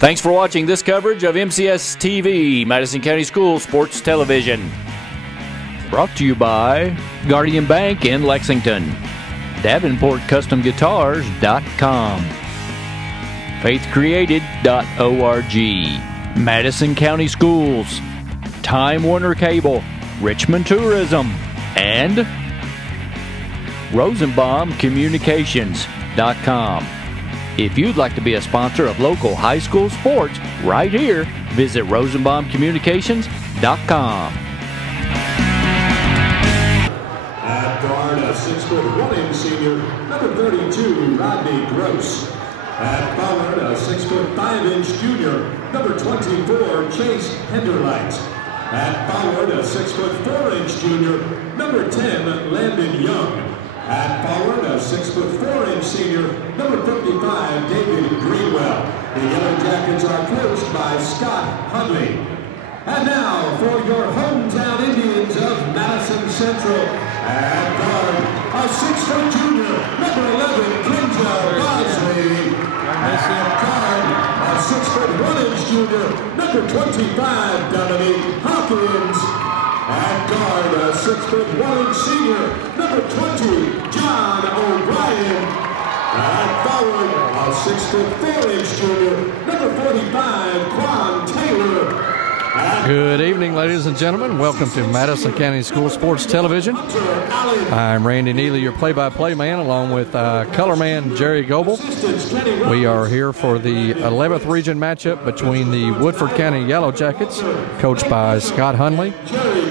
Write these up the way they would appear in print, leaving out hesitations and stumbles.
Thanks for watching this coverage of MCS TV, Madison County School Sports Television. Brought to you by Guardian Bank in Lexington, DavenportCustomGuitars.com, FaithCreated.org, Madison County Schools, Time Warner Cable, Richmond Tourism, and RosenbaumCommunications.com. If you'd like to be a sponsor of local high school sports right here, visit RosenbaumCommunications.com. At guard, a 6'1" senior, number 32, Rodney Gross. At forward, a 6'5" junior, number 24, Chase Henderlight. At forward, a 6'4" junior, number 10, Landon Young. At forward, a 6'4" senior, number 55, David Greenwell. The Yellow Jackets are coached by Scott Hunley. And now for your hometown Indians of Madison Central. At guard, a 6' junior, number 11, Kinja Bosley. At guard, a 6'1" junior, number 25, Dominique Hawkins. At guard, a 6'1" senior, number 20, John O'Brien. At forward, a 6'4" junior, number 45, Quan Taylor. Good evening, ladies and gentlemen. Welcome to Madison County School Sports Television. I'm Randy Neely, your play-by-play man, along with color man Jerry Goebel. We are here for the 11th region matchup between the Woodford County Yellow Jackets, coached by Scott Hunley,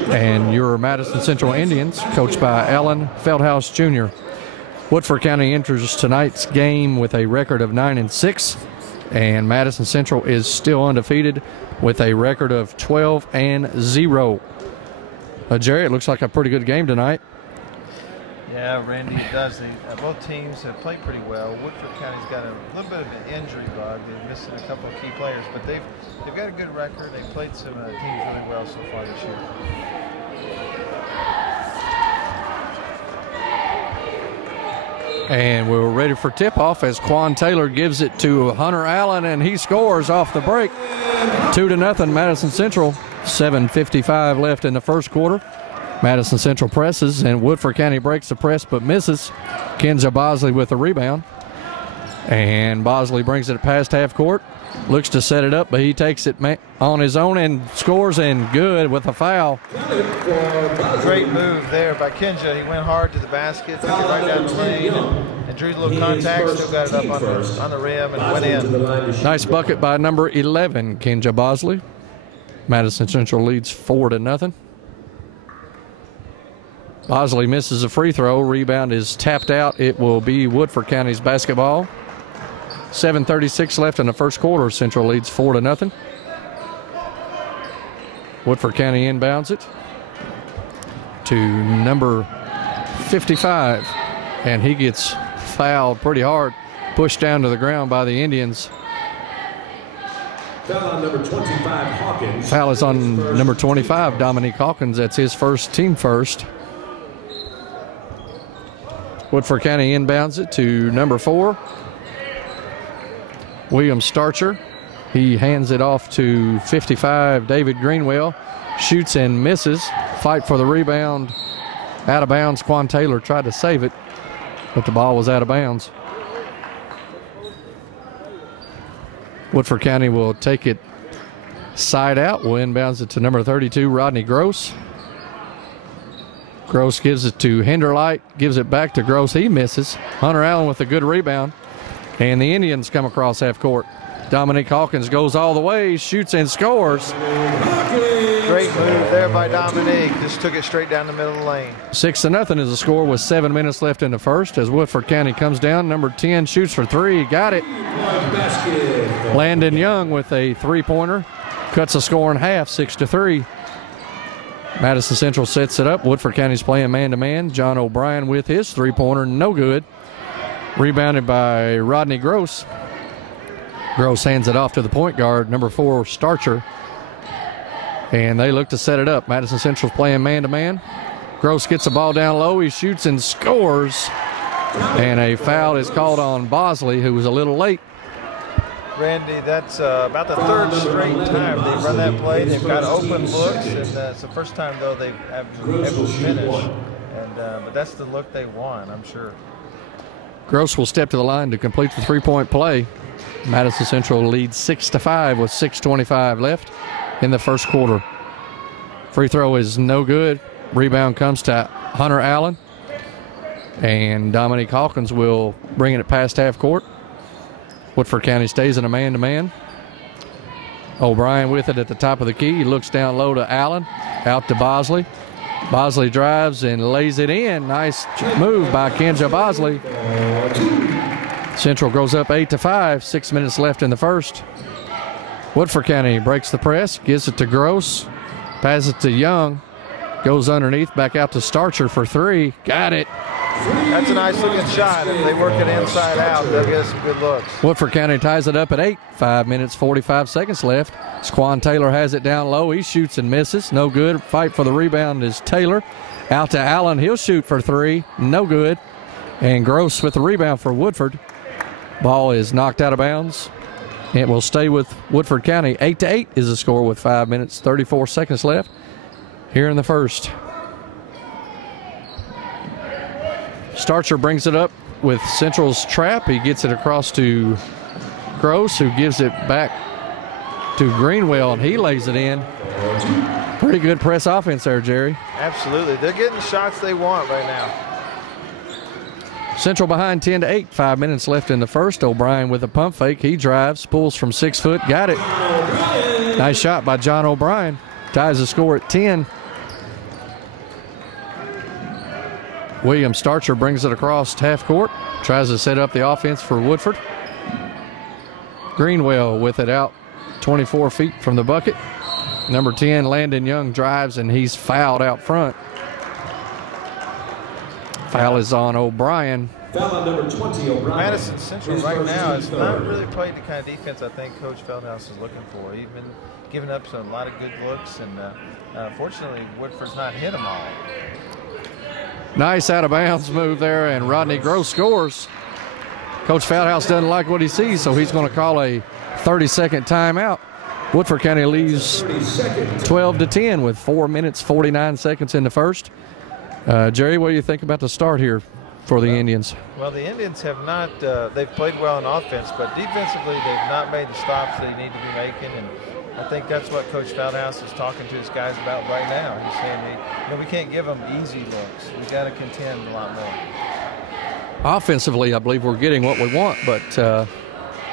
and your Madison Central Indians, coached by Alan Feldhaus Jr. Woodford County enters tonight's game with a record of 9-6, and Madison Central is still undefeated with a record of 12-0. Jerry, it looks like a pretty good game tonight. Yeah, Randy, it does. Both teams have played pretty well. Woodford County's got a little bit of an injury bug. They're missing a couple of key players, but they've got a good record. They've played some teams really well so far this year. And we're ready for tip-off as Quan Taylor gives it to Hunter Allen, and he scores off the break. 2-0 Madison Central. 7:55 left in the first quarter. Madison Central presses, and Woodford County breaks the press but misses. Kinja Bosley with the rebound. And Bosley brings it past half court. Looks to set it up, but he takes it on his own and scores, and good with a foul. Great move there by Kinja. He went hard to the basket, took it right down the lane, and drew a little contact, still got it up on the rim, and went in. Nice bucket by number 11, Kinja Bosley. Madison Central leads 4-0. Bosley misses a free throw. Rebound is tapped out. It will be Woodford County's basketball. 7:36 left in the first quarter. Central leads 4-0. Woodford County inbounds it to number 55, and he gets fouled pretty hard, pushed down to the ground by the Indians. Foul on number 25, Hawkins. Foul is on number 25, Dominique Hawkins. That's his first, team first. Woodford County inbounds it to number 4, William Starcher. He hands it off to 55, David Greenwell. Shoots and misses. Fight for the rebound. Out of bounds. Quan Taylor tried to save it, but the ball was out of bounds. Woodford County will take it side out. Will inbounds it to number 32, Rodney Gross. Gross gives it to Henderlight. Gives it back to Gross. He misses. Hunter Allen with a good rebound. And the Indians come across half court. Dominique Hawkins goes all the way, shoots and scores. Great move there by Dominique. Just took it straight down the middle of the lane. 6-0 is the score with 7 minutes left in the first as Woodford County comes down. Number 10 shoots for 3. Got it. Landon Young with a three-pointer. Cuts the score in half, 6-3. Madison Central sets it up. Woodford County's playing man-to-man. John O'Brien with his three-pointer, no good. Rebounded by Rodney Gross. Gross hands it off to the point guard, number 4, Starcher. And they look to set it up. Madison Central's playing man-to-man. Gross gets the ball down low. He shoots and scores. And a foul is called on Bosley, who was a little late. Randy, that's about the third straight time they've run that play. They've got open looks, and it's the first time, though, they've been able to finish. But that's the look they want, I'm sure. Gross will step to the line to complete the three-point play. Madison Central leads 6-5 with 6:25 left in the first quarter. Free throw is no good. Rebound comes to Hunter Allen. And Dominique Hawkins will bring it past half court. Woodford County stays in a man-to-man. O'Brien with it at the top of the key. He looks down low to Allen. Out to Bosley. Bosley drives and lays it in. Nice move by Kenja Bosley. Central goes up 8-5. 6 minutes left in the first. Woodford County breaks the press. Gives it to Gross. Passes it to Young. Goes underneath. Back out to Starcher for three. Got it. That's a nice looking shot. If they work it inside out, they'll get some good looks. Woodford County ties it up at 8. 5 minutes, 45 seconds left. Squan Taylor has it down low. He shoots and misses. No good. Fight for the rebound is Taylor. Out to Allen. He'll shoot for three. No good. And Gross with the rebound for Woodford. Ball is knocked out of bounds. It will stay with Woodford County. 8-8 is the score with 5 minutes, 34 seconds left here in the first. Starcher brings it up with Central's trap. He gets it across to Gross, who gives it back to Greenwell, and he lays it in. Pretty good press offense there, Jerry. Absolutely. They're getting shots they want right now. Central behind 10-8. 5 minutes left in the first. O'Brien with a pump fake. He drives, pulls from 6 foot. Got it. Nice shot by John O'Brien. Ties the score at 10. William Starcher brings it across half court. Tries to set up the offense for Woodford. Greenwell with it out 24 feet from the bucket. Number 10, Landon Young, drives, and he's fouled out front. Foul is on O'Brien. Foul on number 20, O'Brien. Madison Central right now has not really played the kind of defense I think Coach Feldhouse is looking for. He's been giving up a lot of good looks, and fortunately, Woodford's not hit them all. Nice out-of-bounds move there, and Rodney Gross scores. Coach Feldhouse doesn't like what he sees, so he's going to call a 30-second timeout. Woodford County leads 12-10 with 4 minutes, 49 seconds in the first. Jerry, what do you think about the start here for the Indians? Well, the Indians have not they've played well on offense, but defensively they've not made the stops they need to be making, and I think that's what Coach Feldhouse is talking to his guys about right now. He's saying, we can't give them easy looks. We've got to contend a lot more. Offensively, I believe we're getting what we want, but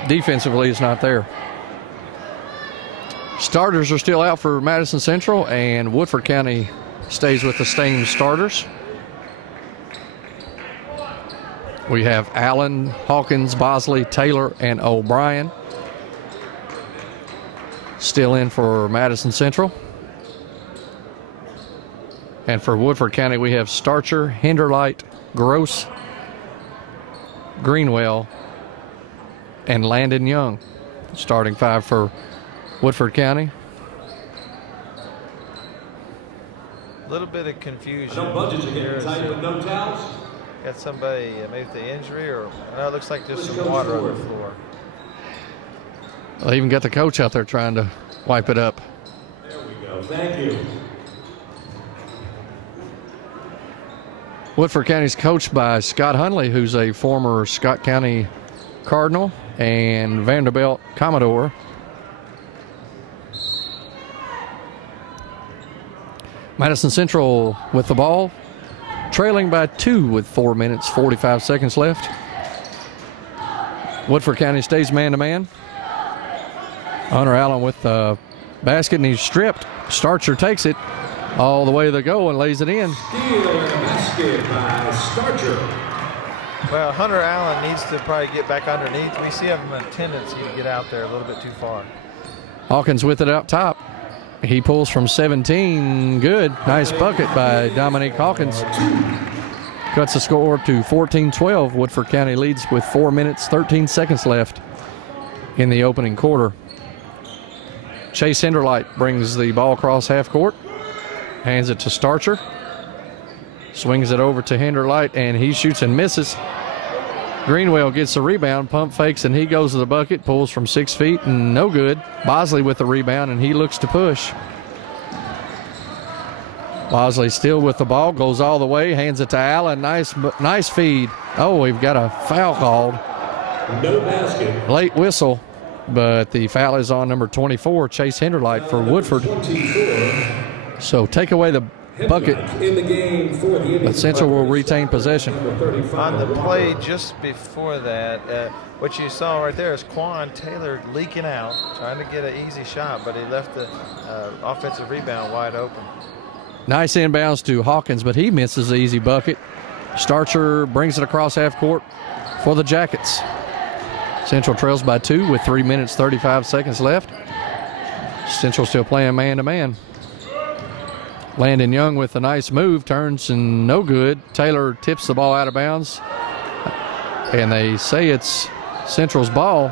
defensively it's not there. Starters are still out for Madison Central, and Woodford County stays with the same starters. We have Allen, Hawkins, Bosley, Taylor, and O'Brien still in for Madison Central. And for Woodford County, we have Starcher, Hinderlight, Gross, Greenwell, and Landon Young. Starting five for Woodford County. A little bit of confusion. No budgets are getting tight with no towels. Got somebody maybe with the injury, or no, it looks like just some water on the floor. They even got the coach out there trying to wipe it up. There we go. Thank you. Woodford County is coached by Scott Hunley, who's a former Scott County Cardinal and Vanderbilt Commodore. Madison Central with the ball, trailing by 2 with 4 minutes, 45 seconds left. Woodford County stays man-to-man. Hunter Allen with the basket, and he's stripped. Starcher takes it all the way to the goal and lays it in. Steal and basket by Starcher. Well, Hunter Allen needs to probably get back underneath. We see him a tendency to get out there a little bit too far. Hawkins with it up top. He pulls from 17. Good. Nice bucket by Dominique Hawkins. Cuts the score to 14-12. Woodford County leads with 4 minutes, 13 seconds left in the opening quarter. Chase Hinderlight brings the ball across half court. Hands it to Starcher. Swings it over to Hinderlight, and he shoots and misses. Greenwell gets the rebound, pump fakes, and he goes to the bucket, pulls from 6 feet, and no good. Bosley with the rebound, and he looks to push. Bosley still with the ball, goes all the way, hands it to Allen. Nice feed. Oh, we've got a foul called. No basket. Late whistle, but the foul is on number 24, Chase Hinderlight for Woodford. 24. So take away the bucket, In the game for the but Central will retain possession. On the play just before that, what you saw right there is Quan Taylor leaking out, trying to get an easy shot, but he left the offensive rebound wide open. Nice inbounds to Hawkins, but he misses the easy bucket. Starcher brings it across half court for the Jackets. Central trails by 2 with 3 minutes, 35 seconds left. Central still playing man-to-man. Landon Young with a nice move, turns and no good. Taylor tips the ball out of bounds, and they say it's Central's ball.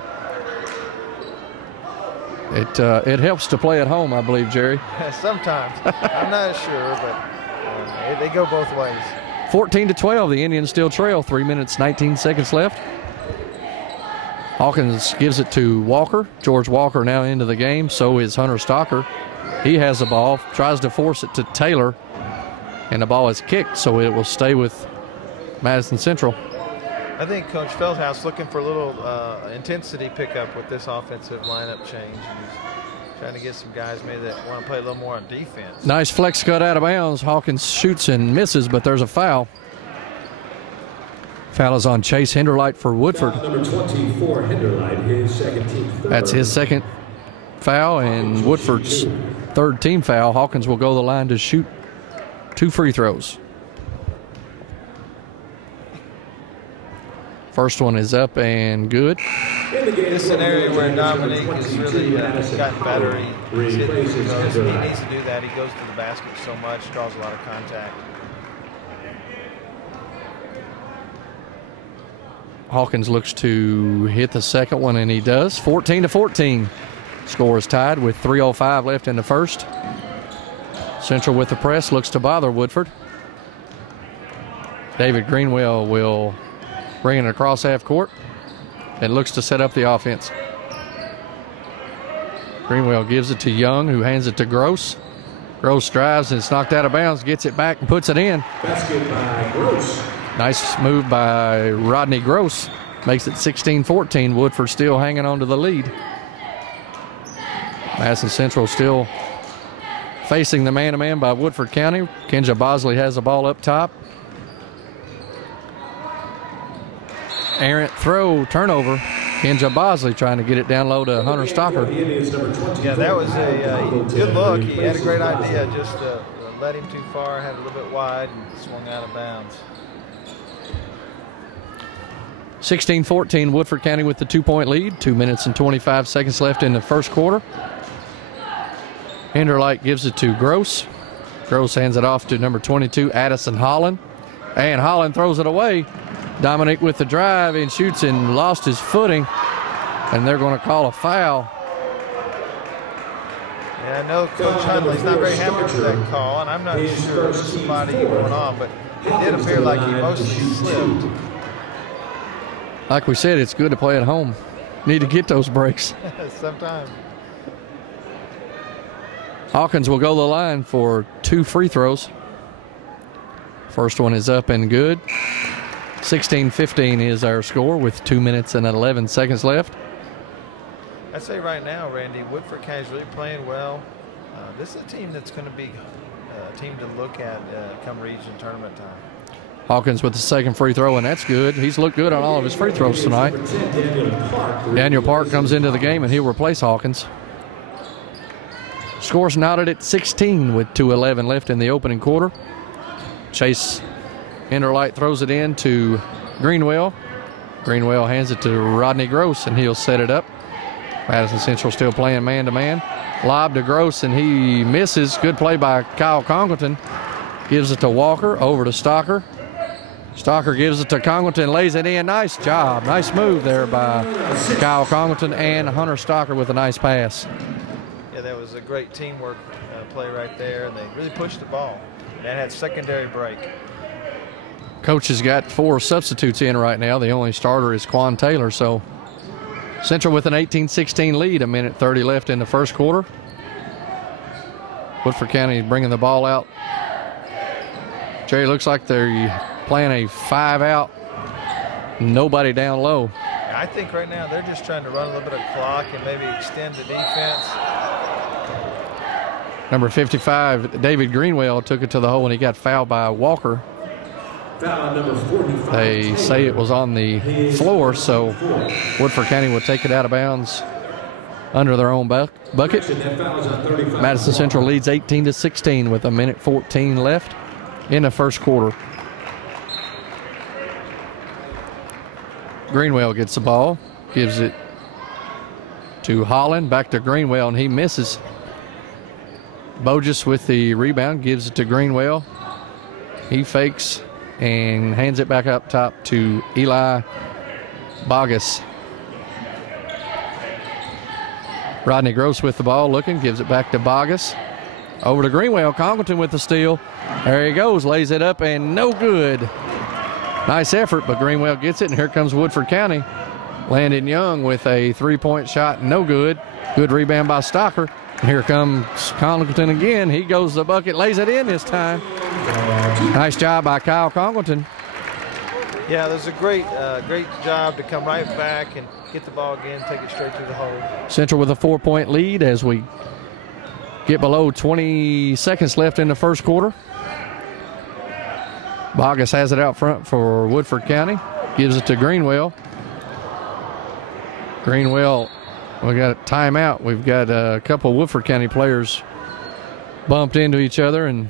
It helps to play at home, I believe, Jerry. Sometimes. I'm not sure, but they go both ways. 14-12, the Indians still trail. 3 minutes, 19 seconds left. Hawkins gives it to Walker. George Walker now into the game. So is Hunter Stocker. He has the ball, tries to force it to Taylor, and the ball is kicked, so it will stay with Madison Central. I think Coach Feldhouse looking for a little intensity pickup with this offensive lineup change. He's trying to get some guys maybe that want to play a little more on defense. Nice flex cut out of bounds. Hawkins shoots and misses, but there's a foul. Foul is on Chase Hinderlight for Woodford. Number 24, Hinderlight, his second team foul. That's his second foul and Woodford's third team foul. Hawkins will go to the line to shoot 2 free throws. First one is up and good. This is an area where Dominique has really gotten better. He's hitting those. He needs to do that. He goes to the basket so much, draws a lot of contact. Hawkins looks to hit the second one, and he does. 14-14. Score is tied with 3:05 left in the first. Central with the press, looks to bother Woodford. David Greenwell will bring it across half court and looks to set up the offense. Greenwell gives it to Young, who hands it to Gross. Gross drives and it's knocked out of bounds, gets it back and puts it in. Basket by Gross. Nice move by Rodney Gross. Makes it 16-14. Woodford still hanging on to the lead. Madison Central still facing the man-to-man by Woodford County. Kenja Bosley has the ball up top. Errant throw, turnover. Kenja Bosley trying to get it down low to Hunter Stocker. Yeah, that was a good look. He had a great idea, just led him too far, had it a little bit wide, and swung out of bounds. 16-14, Woodford County with the 2-point lead. 2 minutes and 25 seconds left in the first quarter. Hinderlight gives it to Gross. Gross hands it off to number 22, Addison Holland. And Holland throws it away. Dominic with the drive and shoots and lost his footing. And they're going to call a foul. Yeah, I know Coach Huntley's not very happy with that call, and I'm not sure there's somebody going on, but it did appear like he mostly slipped. Like we said, it's good to play at home. Need to get those breaks. Sometimes. Hawkins will go to the line for 2 free throws. First one is up and good. 16-15 is our score with 2 minutes and 11 seconds left. I'd say right now, Randy, Woodford County is really playing well. This is a team that's going to be a team to look at come region tournament time. Hawkins with the second free throw, and that's good. He's looked good on all of his free throws tonight. Daniel Park comes into the game, and he'll replace Hawkins. Score's knotted at 16 with 2:11 left in the opening quarter. Chase Hinderlight throws it in to Greenwell. Greenwell hands it to Rodney Gross, and he'll set it up. Madison Central still playing man-to-man. Lob to Gross, and he misses. Good play by Kyle Congleton. Gives it to Walker, over to Stocker. Stocker gives it to Congleton, lays it in. Nice job. Nice move there by Kyle Congleton and Hunter Stocker with a nice pass. Yeah, that was a great teamwork play right there, and they really pushed the ball. That had secondary break. Coach has got 4 substitutes in right now. The only starter is Quan Taylor. So Central with an 18-16 lead, 1:30 left in the first quarter. Woodford County bringing the ball out. Jerry, looks like they're playing a 5-out, nobody down low. I think right now they're just trying to run a little bit of clock and maybe extend the defense. Number 55, David Greenwell, took it to the hole and he got fouled by Walker. Foul number 45. They say it was on the floor, so Woodford County will take it out of bounds under their own bucket. Madison Central leads 18-16 with 1:14 left in the first quarter. Greenwell gets the ball, gives it to Holland, back to Greenwell, and he misses. Bogus with the rebound, gives it to Greenwell. He fakes and hands it back up top to Eli Bogus. Rodney Gross with the ball, looking, gives it back to Bogus. Over to Greenwell, Congleton with the steal. There he goes, lays it up, and no good. Nice effort, but Greenwell gets it, and here comes Woodford County. Landon Young with a three-point shot, no good. Good rebound by Stocker. And here comes Congleton again. He goes to the bucket, lays it in this time. Nice job by Kyle Congleton. Yeah, there's a great job to come right back and get the ball again, take it straight through the hole. Central with a 4-point lead as we get below 20 seconds left in the first quarter. Bogus has it out front for Woodford County. Gives it to Greenwell. Greenwell, we got a timeout. We've got a couple of Woodford County players bumped into each other, and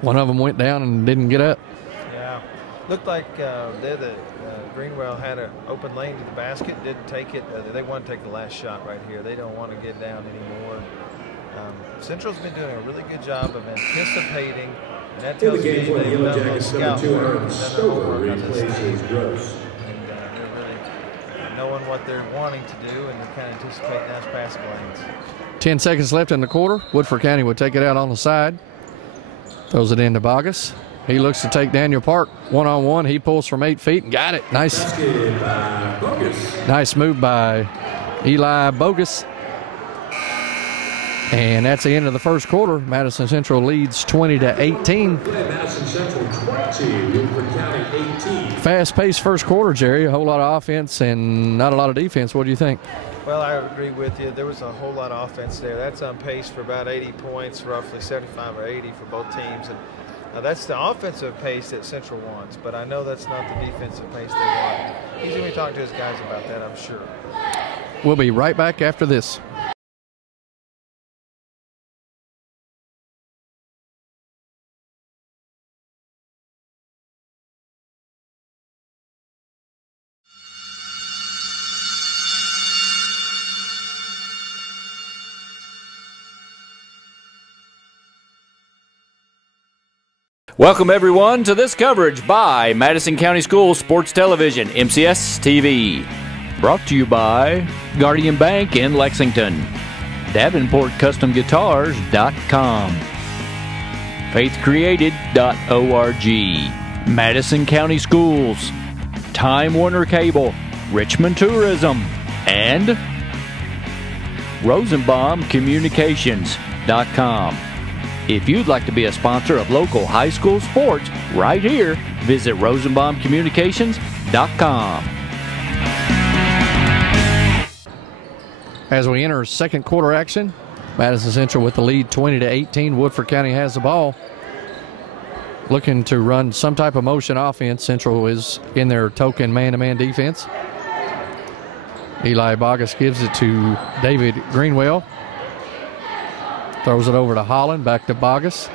one of them went down and didn't get up. Yeah, looked like Greenwell had an open lane to the basket, didn't take it. They want to take the last shot right here. They don't want to get down anymore. Central's been doing a really good job of anticipating, and that tells me they've done a little scout work and done their homework on this team. And they're really knowing what they're wanting to do, and they're kind of anticipating those passing lanes. 10 seconds left in the quarter. Woodford County would take it out on the side. Throws it into Bogus. He looks to take Daniel Park one-on-one. He pulls from 8 feet and got it. Nice move by Eli Bogus. And that's the end of the first quarter. Madison Central leads 20-18. Madison Central 20, Woodford County 18. Fast-paced first quarter, Jerry. A whole lot of offense and not a lot of defense. What do you think? Well, I agree with you. There was a whole lot of offense there. That's on pace for about 80 points, roughly 75 or 80 for both teams. And that's the offensive pace that Central wants, but I know that's not the defensive pace they want. He's going to be talking to his guys about that, I'm sure. We'll be right back after this. Welcome, everyone, to this coverage by Madison County Schools Sports Television, MCS TV. Brought to you by Guardian Bank in Lexington, DavenportCustomGuitars.com, FaithCreated.org, Madison County Schools, Time Warner Cable, Richmond Tourism, and RosenbaumCommunications.com. If you'd like to be a sponsor of local high school sports right here, visit RosenbaumCommunications.com. As we enter second quarter action, Madison Central with the lead 20-18. Woodford County has the ball. Looking to run some type of motion offense. Central is in their token man-to-man defense. Eli Bogus gives it to David Greenwell. Throws it over to Holland, back to Bogus.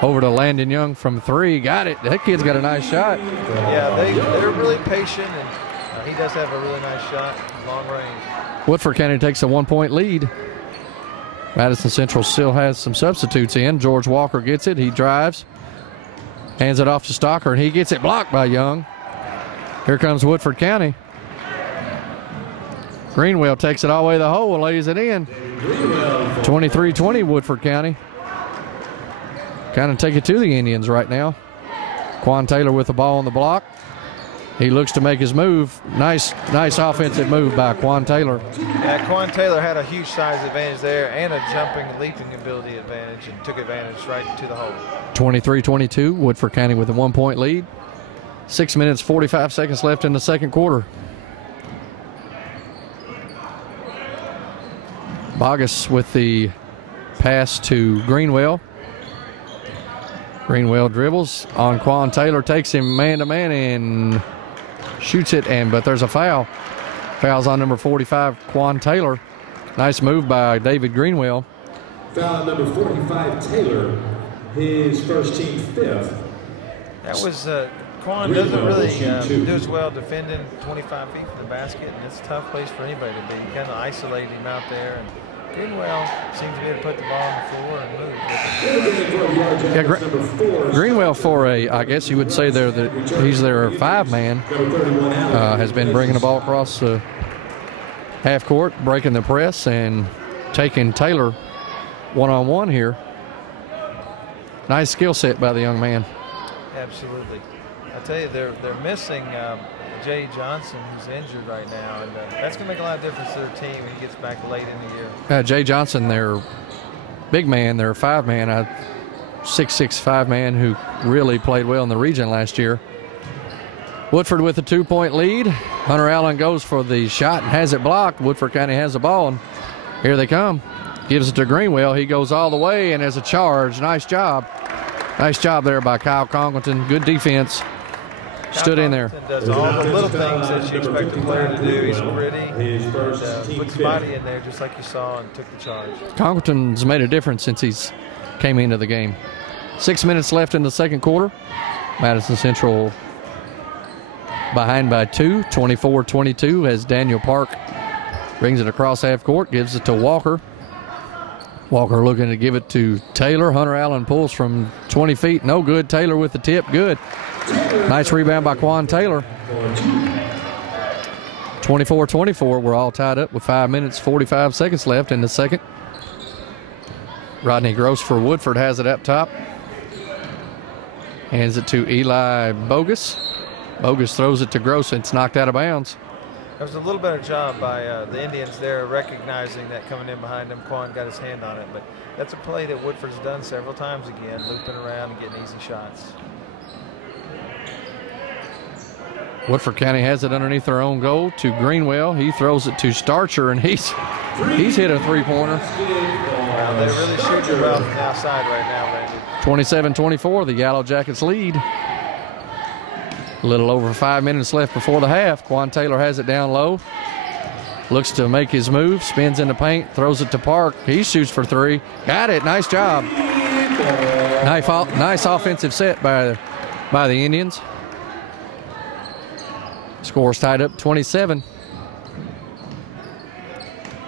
Over to Landon Young from 3. Got it. That kid's got a nice shot. Yeah, they're really patient, and he does have a really nice shot, long range. Woodford County takes a 1-point lead. Madison Central still has some substitutes in. George Walker gets it. He drives. Hands it off to Stocker, and he gets it blocked by Young. Here comes Woodford County. Greenwell takes it all the way to the hole and lays it in. 23-20 Woodford County. Kind of take it to the Indians right now. Quan Taylor with the ball on the block. He looks to make his move. Nice offensive move by Quan Taylor. Yeah, Quan Taylor had a huge size advantage there and a jumping and leaping ability advantage and took advantage right to the hole. 23-22, Woodford County with a 1-point lead. 6 minutes, 45 seconds left in the second quarter. Bogus with the pass to Greenwell. Greenwell dribbles on Quan Taylor, takes him man-to-man and shoots it, but there's a foul. Foul's on number 45, Quan Taylor. Nice move by David Greenwell. Foul number 45, Taylor, his first team 5th. That was, Quan doesn't really do as well defending 25 feet from the basket, and it's a tough place for anybody to be. You kind of isolate him out there, and Greenwell seems to be able to put the ball on the floor and move. Yeah, Greenwell for I guess you would say he's their 5-man, has been bringing the ball across the half court, breaking the press, and taking Taylor one-on-one here. Nice skill set by the young man. Absolutely. I tell you, they're missing Jay Johnson, who's injured right now, and that's going to make a lot of difference to their team when he gets back late in the year. Jay Johnson, their big man, their 5-man, 6'6" 5-man who really played well in the region last year. Woodford with a 2-point lead. Hunter Allen goes for the shot and has it blocked. Woodford County has the ball, and here they come. Gives it to Greenwell. He goes all the way, and there's a charge. Nice job. Nice job there by Kyle Congleton. Good defense. Stood in there. Does all the little things that you expect a player to do. He's pretty. Puts his body in there just like you saw and took the charge. Congleton's made a difference since he's came into the game. 6 minutes left in the second quarter. Madison Central behind by 2, 24-22, as Daniel Park brings it across half court, gives it to Walker. Walker looking to give it to Taylor. Hunter Allen pulls from 20 feet. No good. Taylor with the tip. Good. Nice rebound by Quan Taylor. 24-24. We're all tied up with 5 minutes, 45 seconds left in the second. Rodney Gross for Woodford has it up top. Hands it to Eli Bogus. Bogus throws it to Gross. It's knocked out of bounds. There was a little better job by the Indians there recognizing that coming in behind them. Quan got his hand on it, but that's a play that Woodford's done several times again, looping around and getting easy shots. Woodford County has it underneath their own goal to Greenwell. He throws it to Starcher, and he's hit a three-pointer. Well, they're really shooting well from the outside right now, Randy. 27-24, the Yellow Jackets lead. A little over 5 minutes left before the half. Quan Taylor has it down low. Looks to make his move, spins in the paint, throws it to Park. He shoots for 3. Got it. Nice job. Nice offensive set by the Indians. Score's tied up 27.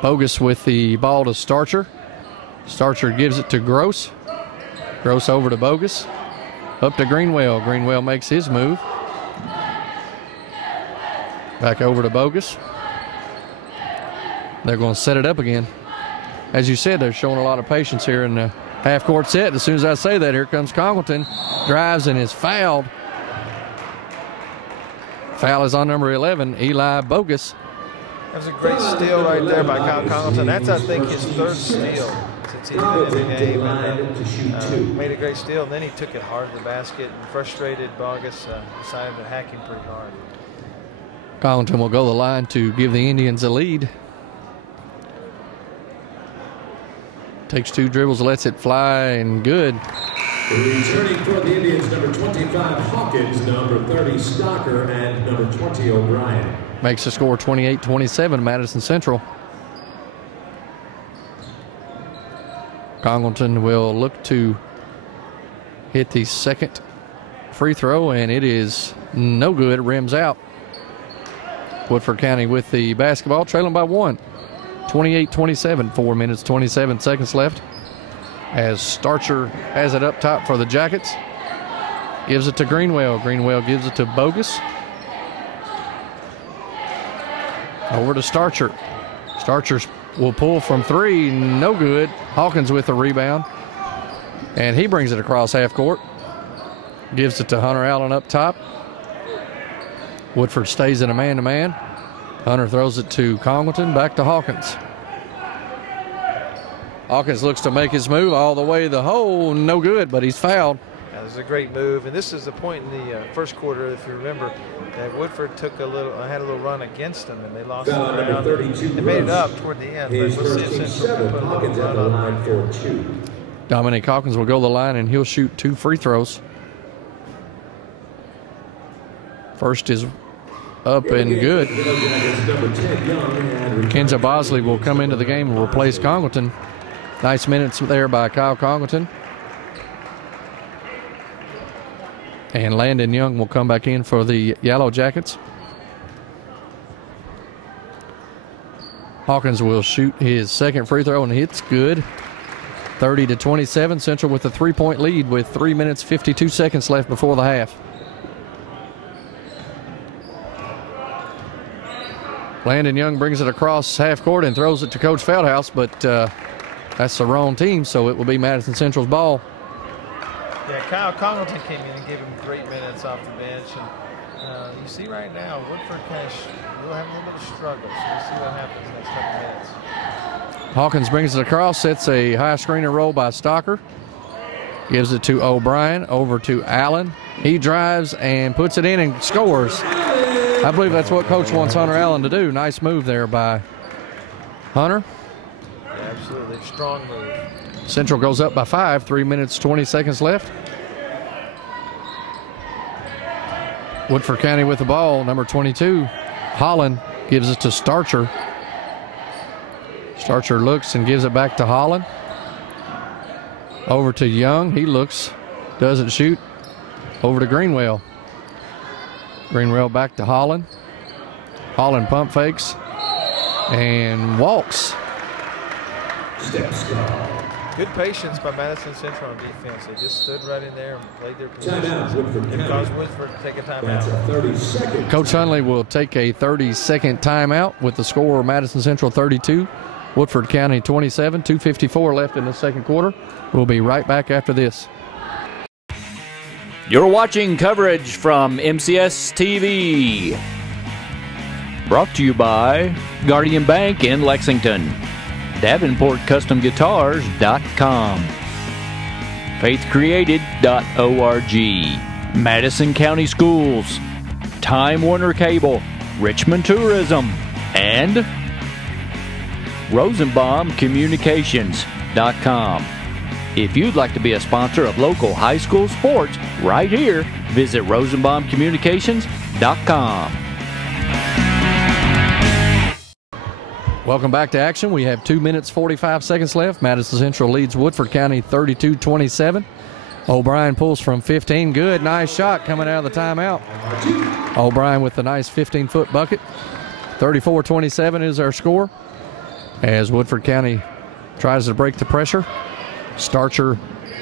Bogus with the ball to Starcher. Starcher gives it to Gross. Gross over to Bogus. Up to Greenwell. Greenwell makes his move. Back over to Bogus. They're going to set it up again. As you said, they're showing a lot of patience here in the half-court set. As soon as I say that, here comes Congleton. Drives and is fouled. Foul is on number 11, Eli Bogus. That was a great steal right there by Kyle Congleton. That's, I think, his 3rd steal since he's been in the game. And, made a great steal, and then he took it hard to the basket, and frustrated Bogus decided to hack him pretty hard. Congleton will go the line to give the Indians a lead. Takes 2 dribbles, lets it fly, and good. Returning for the Indians, number 25, Hawkins, number 30, Stocker, and number 20, O'Brien. Makes the score 28-27, Madison Central. Congleton will look to hit the second free throw, and it is no good. It rims out. Woodford County with the basketball, trailing by 1. 28-27, 4 minutes, 27 seconds left. As Starcher has it up top for the Jackets. Gives it to Greenwell. Greenwell gives it to Bogus. Over to Starcher. Starcher will pull from 3. No good. Hawkins with the rebound. And he brings it across half court. gives it to Hunter Allen up top. Woodford stays in a man-to-man. Hunter throws it to Congleton, back to Hawkins. Hawkins looks to make his move all the way to the hole. No good, but he's fouled. That was a great move, and this is the point in the first quarter, if you remember, that Woodford had a little run against them, and they lost the ground. They made it up toward the end, but we'll see Central put a little run on there. Dominic Hawkins will go to the line, and he'll shoot 2 free throws. First is up and good. Kenja Bosley will come into the game and replace Congleton. Nice minutes there by Kyle Congleton. And Landon Young will come back in for the Yellow Jackets. Hawkins will shoot his second free throw, and it's good. 30-27, Central with a 3-point lead with 3 minutes, 52 seconds left before the half. Landon Young brings it across half court and throws it to Coach Feldhouse, but that's the wrong team, so it will be Madison Central's ball. Yeah, Kyle Congleton came in and gave him great minutes off the bench. And you see right now, Woodford will have a little bit of struggle, so we'll see what happens in the next couple minutes. Hawkins brings it across, sets a high screener roll by Stocker. Gives it to O'Brien, over to Allen. He drives and puts it in and scores. I believe that's what Coach wants Hunter Allen to do. Nice move there by Hunter. Yeah, absolutely, strong move. Central goes up by 5, 3 minutes, 20 seconds left. Woodford County with the ball, number 22. Holland gives it to Starcher. Starcher looks and gives it back to Holland. Over to Young. He looks, doesn't shoot. Over to Greenwell. Greenwell back to Holland. Holland pump fakes and walks. Good patience by Madison Central on defense. They just stood right in there and played their positions and caused Woodford to take a timeout. Coach Hunley will take a 30-second timeout with the score Madison Central 32, Woodford County 27, 2:54 left in the second quarter. We'll be right back after this. You're watching coverage from MCS TV. Brought to you by Guardian Bank in Lexington. DavenportCustomGuitars.com. FaithCreated.org. Madison County Schools. Time Warner Cable. Richmond Tourism. And RosenbaumCommunications.com. If you'd like to be a sponsor of local high school sports right here, visit RosenbaumCommunications.com. Welcome back to action. We have 2 minutes, 45 seconds left. Madison Central leads Woodford County 32-27. O'Brien pulls from 15. Good, nice shot coming out of the timeout. O'Brien with the nice 15-foot bucket. 34-27 is our score as Woodford County tries to break the pressure. Starcher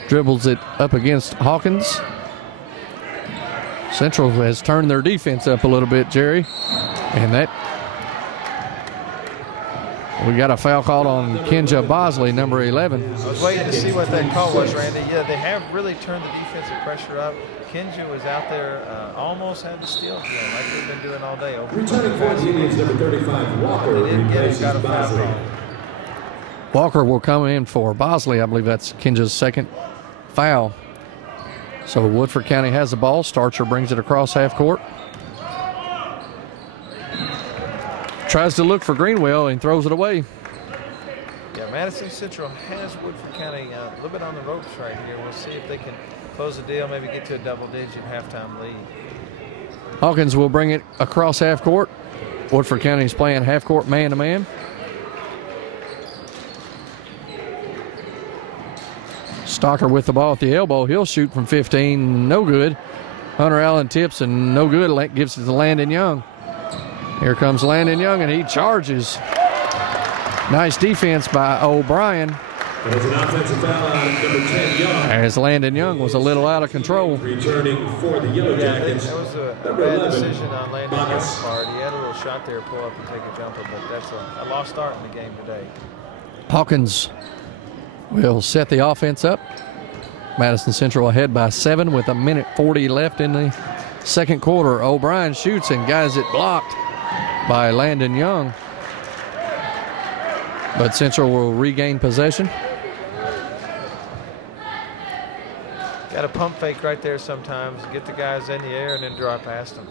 dribbles it up against Hawkins. Central has turned their defense up a little bit, Jerry. And that, we got a foul called on Kenja Bosley, number 11. I was waiting to see what that call was, Randy. Yeah, they have really turned the defensive pressure up. Kenja was out there, almost had the steal again, like they've been doing all day. Returning for the Indians, number 35, Walker. They didn't get it, got a foul call. Walker will come in for Bosley. I believe that's Kenja's second foul. So Woodford County has the ball. Starcher brings it across half court. Tries to look for Greenwell and throws it away. Yeah, Madison Central has Woodford County a little bit on the ropes right here. We'll see if they can close the deal, maybe get to a double-digit halftime lead. Hawkins will bring it across half court. Woodford County is playing half court man-to-man. Stocker with the ball at the elbow. He'll shoot from 15. No good. Hunter Allen tips and no good. Gives it to Landon Young. Here comes Landon Young, and he charges. Nice defense by O'Brien. There's an offensive foul on number 10, Young. As Landon Young was a little out of control. Returning for the Yellow Jackets. That was a bad decision on Landon Young's part. He had a little shot there, pull up and take a jumper, but that's a lost start in the game today. Hawkins will set the offense up. Madison Central ahead by 7 with 1:40 left in the second quarter. O'Brien shoots and guys it blocked by Landon Young. But Central will regain possession. Got a pump fake right there sometimes. Get the guys in the air and then drive past them.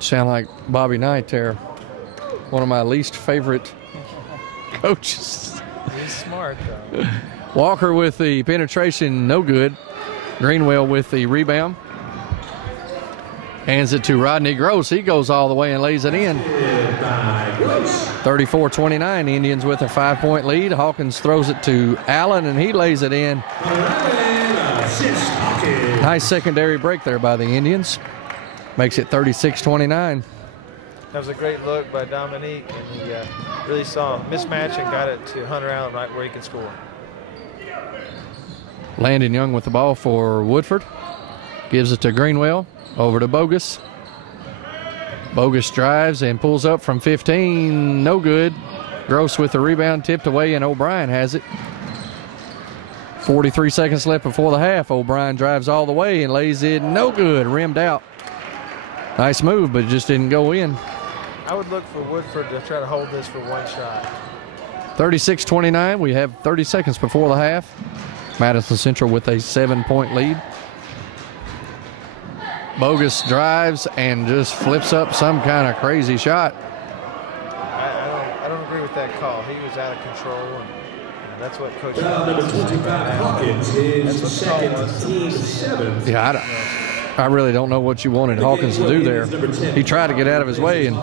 Sound like Bobby Knight there. One of my least favorite coaches. He's smart, though. Walker with the penetration, no good. Greenwell with the rebound. Hands it to Rodney Gross. He goes all the way and lays it in. 34-29. Indians with a 5-point lead. Hawkins throws it to Allen, and he lays it in. Nice secondary break there by the Indians. Makes it 36-29. That was a great look by Dominique, and he really saw a mismatch and got it to Hunter Allen right where he can score. Landon Young with the ball for Woodford. Gives it to Greenwell. Over to Bogus. Bogus drives and pulls up from 15. No good. Gross with the rebound, tipped away, and O'Brien has it. 43 seconds left before the half. O'Brien drives all the way and lays it no good. Rimmed out. Nice move, but it just didn't go in. I would look for Woodford to try to hold this for one shot. 36-29. We have 30 seconds before the half. Madison Central with a 7-point lead. Bogus drives and just flips up some kind of crazy shot. I don't agree with that call. He was out of control, and that's what Coach. Number 25 Hawkins is second, team 7. Yeah, I really don't know what you wanted Hawkins to do there. He tried to get out of his way, and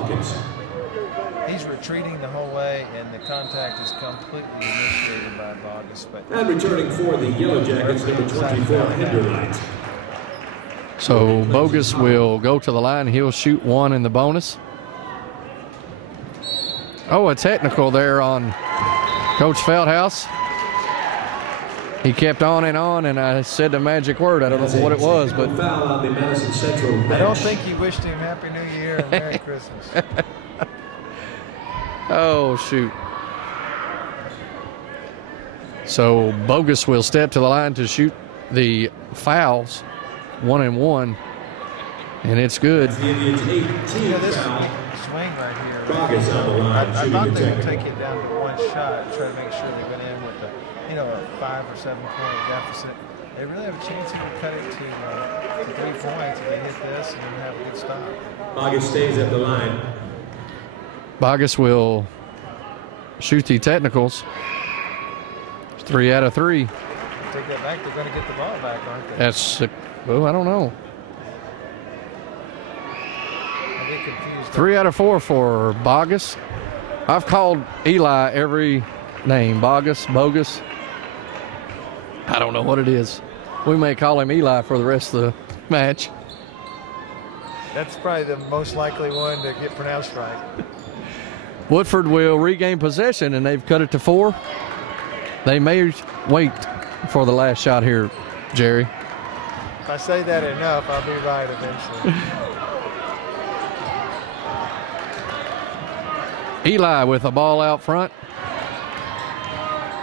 he's retreating the whole way, and the contact is completely initiated by Bogus. And returning for the Yellow Jackets, number 24 Hinderlight. So Bogus will go to the line. He'll shoot one in the bonus. Oh, a technical there on Coach Feldhouse. He kept on, and I said the magic word. I don't know what it was, but I don't think he wished him Happy New Year and Merry Christmas. Oh, shoot. So Bogus will step to the line to shoot the fouls. 1-and-1, and it's good. This swing right here. I thought they would take it down to one shot, try to make sure they went in with a 5 or 7 point deficit. They really have a chance to cut it to 3 points if they hit this and then have a good stop. Bogus stays at the line. Bogus will shoot the technicals. 3 out of 3. Take that back. They're going to get the ball back, aren't they? That's. Well, I don't know. I get confused. 3 out of 4 for Bogus. I've called Eli every name. Bogus, Bogus. I don't know what it is. We may call him Eli for the rest of the match. That's probably the most likely one to get pronounced right. Woodford will regain possession, and they've cut it to 4. They may wait for the last shot here, Jerry. If I say that enough, I'll be right eventually. Eli with the ball out front.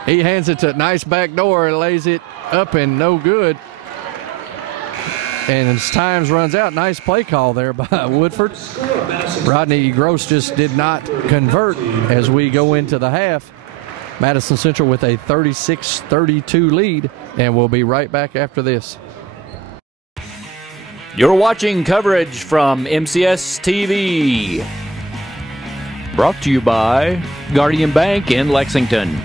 He hands it to nice back door and lays it up and no good. And as time runs out, nice play call there by Woodford. Rodney Gross just did not convert as we go into the half. Madison Central with a 36-32 lead, and we'll be right back after this. You're watching coverage from MCS TV. Brought to you by Guardian Bank in Lexington,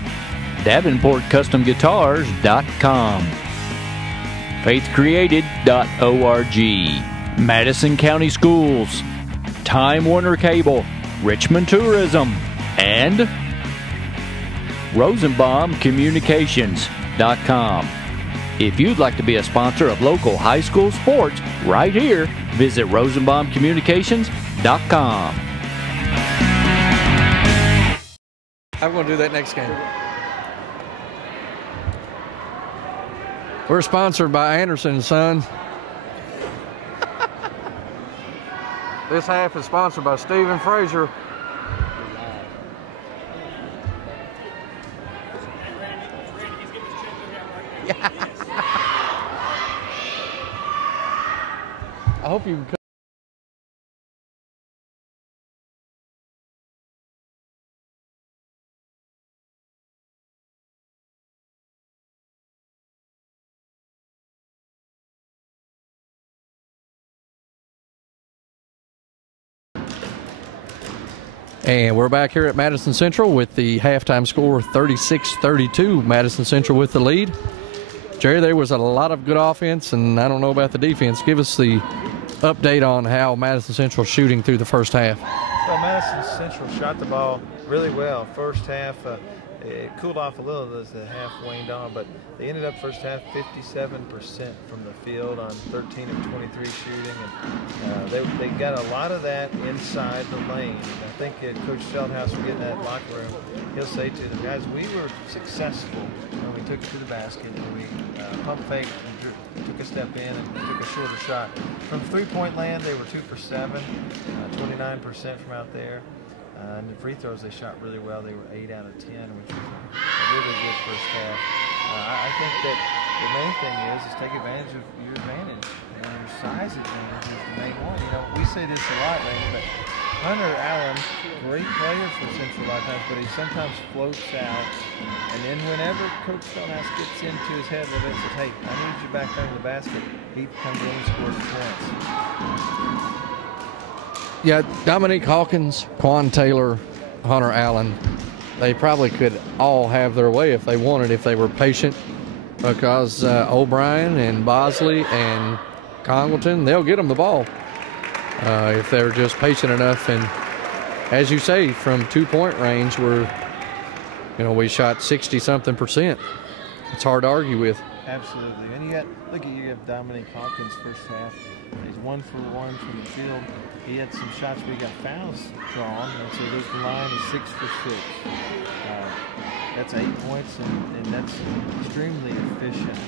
DavenportCustomGuitars.com, FaithCreated.org, Madison County Schools, Time Warner Cable, Richmond Tourism, and RosenbaumCommunications.com. If you'd like to be a sponsor of local high school sports right here, visit RosenbaumCommunications.com. I'm going to do that next game. We're sponsored by Anderson & Son. This half is sponsored by Stephen Frazier. you can come. And we're back here at Madison Central with the halftime score 36-32. Madison Central with the lead. Jerry, there was a lot of good offense, and I don't know about the defense. Give us the update on how Madison Central's shooting through the first half. Well, Madison Central shot the ball really well. First half, it cooled off a little as the half waned on, but they ended up first half 57% from the field on 13 of 23 shooting, and they got a lot of that inside the lane. I think Coach Feldhouse will get in that locker room. He'll say to the guys, we were successful when we took it to the basket, and we pump faked and took a step in and took a shorter shot. From three-point land, they were 2 for 7, 29% from out there. And the free throws, they shot really well. They were 8 out of 10, which was a really good first half. I think that the main thing is take advantage of your advantage. Your size advantage is the main one. You know, we say this a lot, Randy, but Hunter Allen, great player for Central a lot of times, but he sometimes floats out. And then whenever Coach Feldhouse gets into his head a little bit and says, hey, I need you back under the basket, he comes in and scores points. Yeah, Dominique Hawkins, Quan Taylor, Hunter Allen, they probably could all have their way if they wanted, if they were patient, because O'Brien and Bosley and Congleton, they'll get them the ball if they're just patient enough. And as you say, from 2-point range, we shot 60-something%. It's hard to argue with. Absolutely. And you have Dominique Hawkins first half. He's 1 for 1 from the field. He had some shots where he got fouls drawn, and so this line is 6 for 6. That's 8 points, and that's extremely efficient.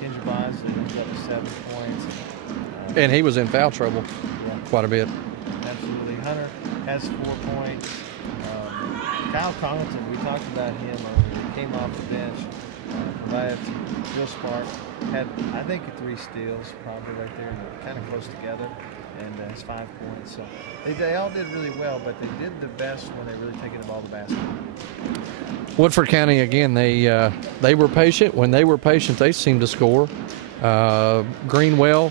Kendra Bosley ends up with 7 points. And he was in foul trouble quite a bit. Absolutely. Hunter has 4 points. Kyle Congleton, we talked about him earlier. He came off the bench, provided some real spark. Had, I think, 3 steals probably right there, kind of close together, and has 5 points. So they all did really well, but they did the best when they really taking the ball to the basket. Woodford County, again, they were patient. When they were patient, they seemed to score. Greenwell,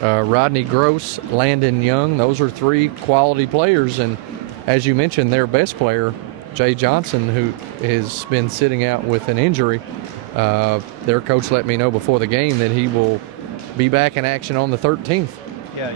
Rodney Gross, Landon Young, those are 3 quality players. And as you mentioned, their best player, Jay Johnson, who has been sitting out with an injury, their coach let me know before the game that he will be back in action on the 13th. Yeah,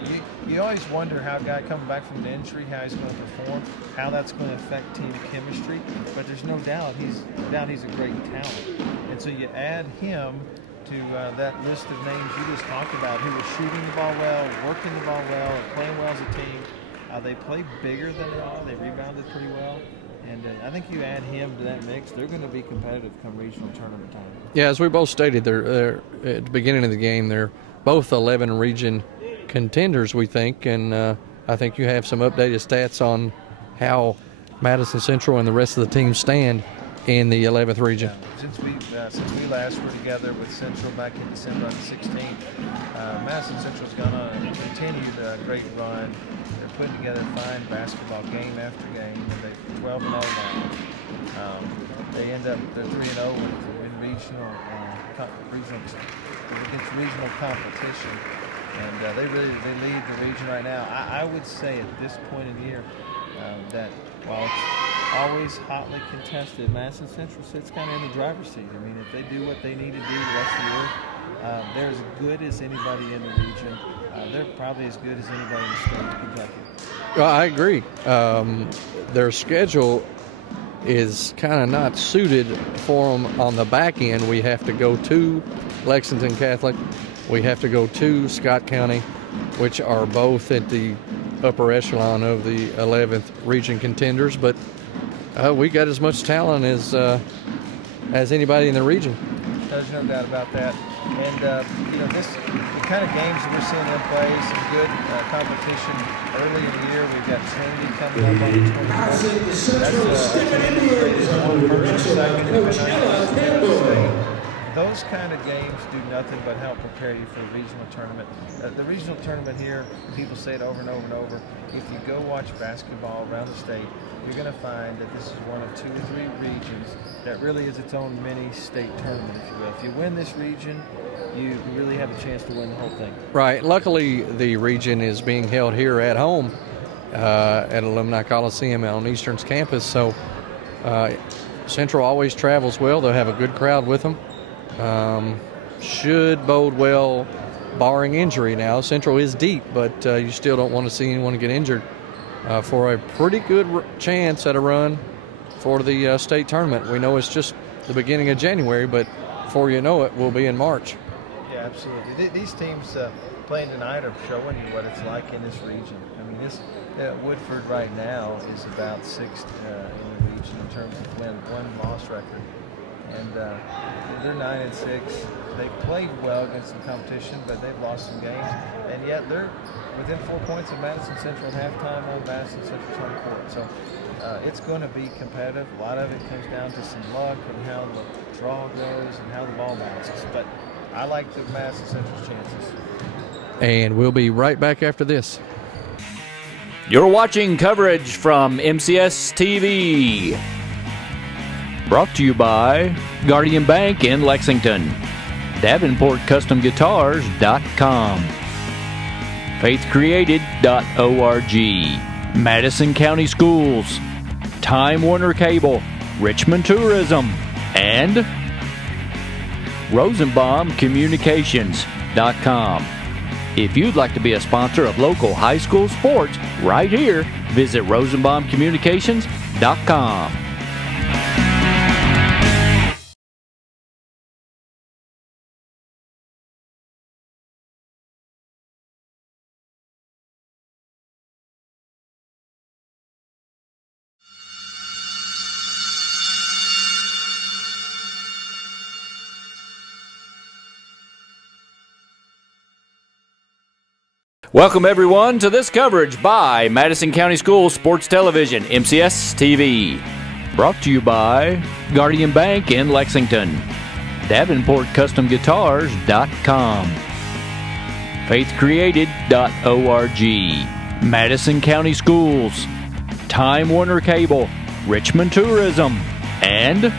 you always wonder how a guy coming back from an injury, how he's going to perform, how that's going to affect team chemistry. But there's no doubt he's a great talent. And so you add him to that list of names you just talked about, who were shooting the ball well, working the ball well, and playing well as a team. They play bigger than they are. They rebounded pretty well. And I think you add him to that mix, they're going to be competitive come regional tournament time. Yeah, as we both stated, they're at the beginning of the game, they're both 11 region contenders, we think. And I think you have some updated stats on how Madison Central and the rest of the teams stand in the 11th region. Yeah, since we last were together with Central back in December on the 16th, Madison Central's gone on a continued great run. They're putting together fine basketball game after game, and they're 12-0 now. They end up they're 3-0 in regional against regional competition, and they lead the region right now. I would say at this point in the year that while it's always hotly contested, Madison Central sits kind of in the driver's seat. I mean, if they do what they need to do the rest of the year, they're as good as anybody in the region. They're probably as good as anybody in the state of Kentucky. Well, I agree. Their schedule is kind of not suited for them on the back end. We have to go to Lexington Catholic. We have to go to Scott County, which are both at the upper echelon of the 11th region contenders. But we got as much talent as anybody in the region. There's no doubt about that. And, the kind of games that we're seeing them play, some good competition early in the year. We've got Trinity coming up on the 21st. That's one person, second, those kind of games do nothing but help prepare you for the regional tournament. The regional tournament here, people say it over and over and over. If you go watch basketball around the state, you're going to find that this is one of 2 or 3 regions that really is its own mini state tournament, if you will. If you win this region, you really have a chance to win the whole thing. Right. Luckily, the region is being held here at home at Alumni Coliseum on Eastern's campus. So Central always travels well. They'll have a good crowd with them. Should bode well, barring injury. Now Central is deep, but you still don't want to see anyone get injured for a pretty good chance at a run for the state tournament. We know it's just the beginning of January, but before you know it, we'll be in March. Yeah, absolutely. These teams playing tonight are showing you what it's like in this region. I mean, this Woodford right now is about 6th in the region in terms of win-loss record. And they're 9-6. They played well against some competition, but they've lost some games. And yet they're within 4 points of Madison Central at halftime on Madison Central's home court. So it's going to be competitive. A lot of it comes down to some luck and how the draw goes and how the ball bounces. But I like the Madison Central's chances. And we'll be right back after this. You're watching coverage from MCS TV. Brought to you by Guardian Bank in Lexington, DavenportCustomGuitars.com, FaithCreated.org, Madison County Schools, Time Warner Cable, Richmond Tourism, and RosenbaumCommunications.com. If you'd like to be a sponsor of local high school sports right here, visit RosenbaumCommunications.com. Welcome, everyone, to this coverage by Madison County Schools Sports Television, MCS TV. Brought to you by Guardian Bank in Lexington, DavenportCustomGuitars.com, FaithCreated.org, Madison County Schools, Time Warner Cable, Richmond Tourism, and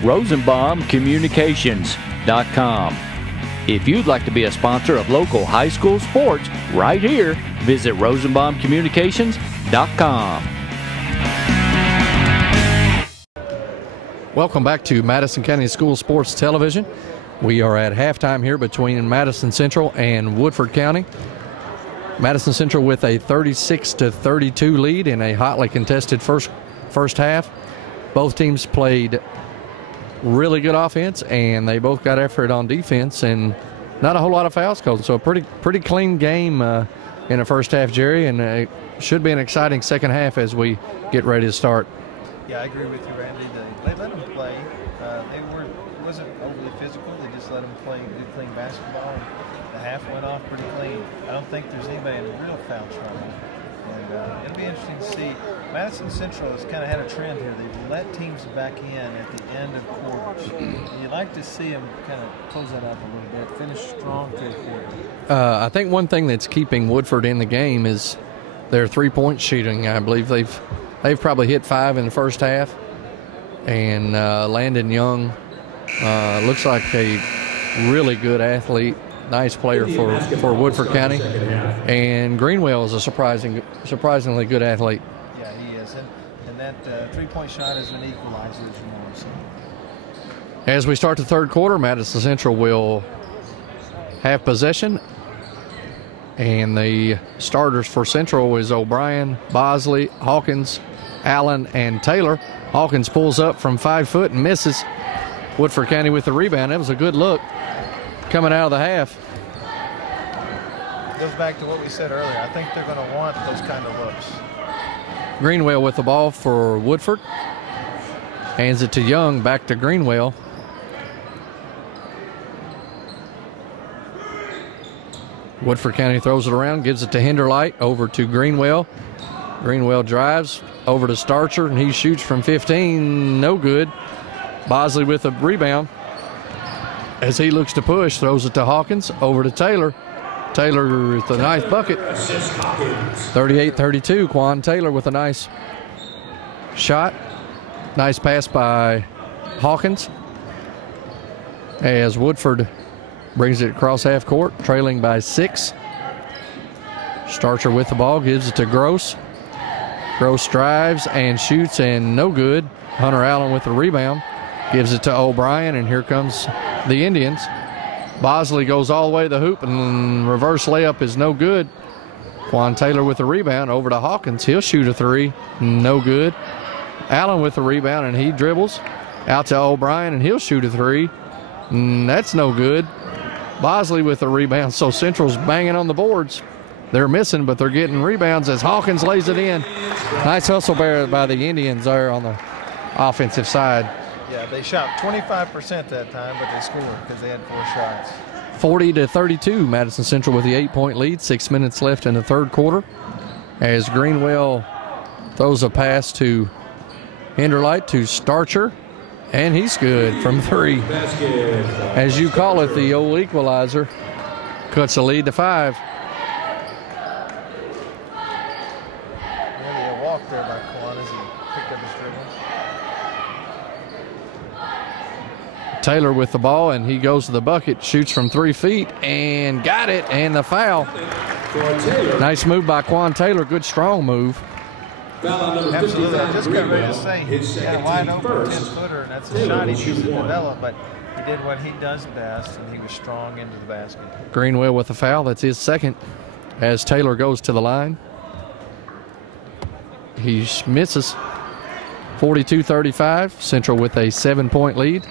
RosenbaumCommunications.com. If you'd like to be a sponsor of local high school sports right here, visit RosenbaumCommunications.com. Welcome back to Madison County School Sports Television. We are at halftime here between Madison Central and Woodford County. Madison Central with a 36-32 lead in a hotly contested first half. Both teams played really good offense, and they both got effort on defense, and not a whole lot of fouls called. So a pretty clean game in the first half, Jerry, and it should be an exciting second half as we get ready to start. Yeah, I agree with you, Randy. They let them play. It wasn't overly physical. They just let them play good, clean basketball. And the half went off pretty clean. I don't think there's anybody in real foul trouble. And it'll be interesting to see. Madison Central has kind of had a trend here. They've let teams back in at the end of quarters. And you'd like to see them kind of close that up a little bit, finish strong through the quarter. I think one thing that's keeping Woodford in the game is their three-point shooting. I believe they've probably hit 5 in the first half. And Landon Young looks like a really good athlete. Nice player for Woodford County. And Greenwell is a surprisingly good athlete. Yeah, he is. And that three-point shot is an equalizer, as you know. So. As we start the third quarter, Madison Central will have possession. And the starters for Central is O'Brien, Bosley, Hawkins, Allen, and Taylor. Hawkins pulls up from 5 foot and misses. Woodford County with the rebound. That was a good look coming out of the half. Goes back to what we said earlier. I think they're going to want those kind of looks. Greenwell with the ball for Woodford. Hands it to Young, back to Greenwell. Woodford County throws it around, gives it to Hinderlight, over to Greenwell. Greenwell drives over to Starcher, and he shoots from 15. No good. Bosley with a rebound. as he looks to push, throws it to Hawkins, over to Taylor. Taylor with a nice bucket. 38-32, Quan Taylor with a nice shot. Nice pass by Hawkins as Woodford brings it across half court, trailing by 6. Starcher with the ball, gives it to Gross. Gross drives and shoots, and no good. Hunter Allen with the rebound, gives it to O'Brien, and here comes the Indians. Bosley goes all the way to the hoop, and reverse layup is no good. Quan Taylor with the rebound, over to Hawkins. He'll shoot a 3, no good. Allen with the rebound, and he dribbles out to O'Brien, and he'll shoot a 3. That's no good. Bosley with the rebound, so Central's banging on the boards. They're missing, but they're getting rebounds as Hawkins lays it in. Nice hustle by the Indians there on the offensive side. Yeah, they shot 25% that time, but they scored because they had 4 shots. 40-32, Madison Central with the 8-point lead. 6 minutes left in the third quarter as Greenwell throws a pass to Hinderlight to Starcher, and he's good from 3. As you call it, the old equalizer cuts the lead to 5. Nearly a walk there by Quan as he picked up his dribble. Taylor with the ball, and he goes to the bucket, shoots from 3 feet, and got it, and the foul. Nice move by Quan Taylor, good strong move. Absolutely, I just got ready to say, he had a wide open 10-footer, and that's a shot he needs to develop, but he did what he does best, and he was strong into the basket. Greenwell with the foul, that's his second, as Taylor goes to the line. He misses. 42-35, Central with a 7-point lead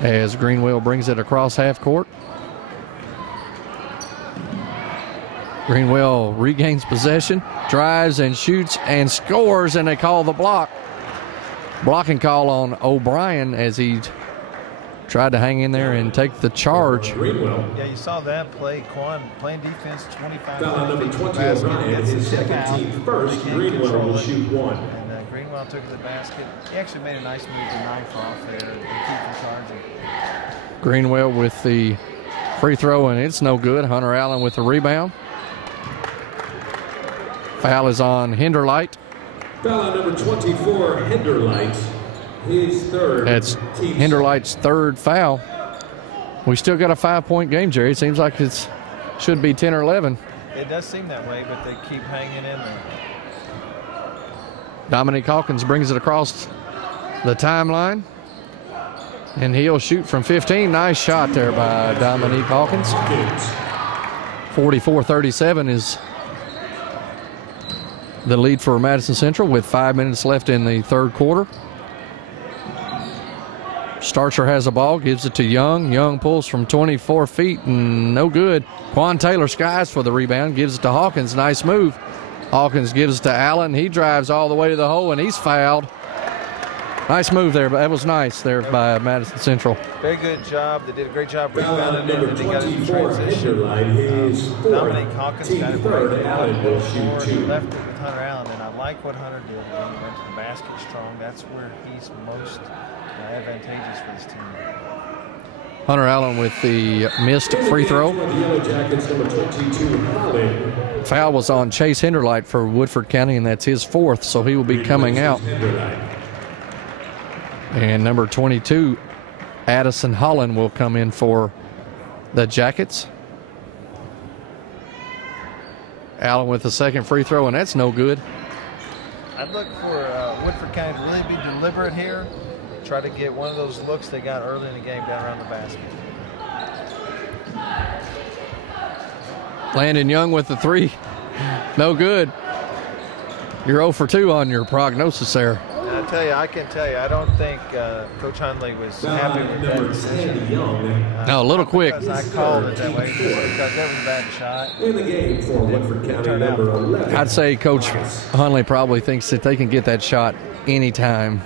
as Greenwell brings it across half court. Greenwell regains possession, drives and shoots and scores, and they call the block. Blocking call on O'Brien as he tried to hang in there and take the charge. Yeah, you saw that play. Quan playing defense, 25 feet from the basket. Gets the tip out. First, Greenwell will shoot 1. And Greenwell took the basket. He actually made a nice move to knife off there and keep from charging. Greenwell with the free throw, and it's no good. Hunter Allen with the rebound. Foul is on Hinderlight. Foul on number 24, Hinderlight. His third. That's Hinderlight's third foul. We still got a 5-point game, Jerry. It seems like it should be 10 or 11. It does seem that way, but they keep hanging in there. Dominique Hawkins brings it across the timeline, and he'll shoot from 15. Nice shot there by Dominique Hawkins. 44-37 is the lead for Madison Central with 5 minutes left in the third quarter. Starcher has a ball, gives it to Young. Young pulls from 24 feet and no good. Quan Taylor skies for the rebound, gives it to Hawkins. Nice move. Hawkins gives it to Allen. He drives all the way to the hole, and he's fouled. Nice move there, but that was nice there by Madison Central. Very good job. They did a great job rebounding it, and they got in transition. Dominique Hawkins got it right there. Left it with Hunter Allen, and I like what Hunter did. He went to the basket strong. That's where he's most advantageous for this team. Hunter Allen with the missed free throw. Foul was on Chase Hinderlight for Woodford County, and that's his 4th, so he will be coming out. And number 22, Addison Holland, will come in for the Jackets. Allen with the second free throw, and that's no good. I'd look for Woodford County to really be deliberate here. Try to get one of those looks they got early in the game down around the basket. Landon Young with the 3. No good. You're 0 for 2 on your prognosis there. I tell you, I can tell you, I don't think Coach Hundley was happy with that decision. No, a little quick. Because I called it that way, because that was a bad shot. In the game for Woodford County, number 11. I'd say Coach Hundley probably thinks that they can get that shot anytime.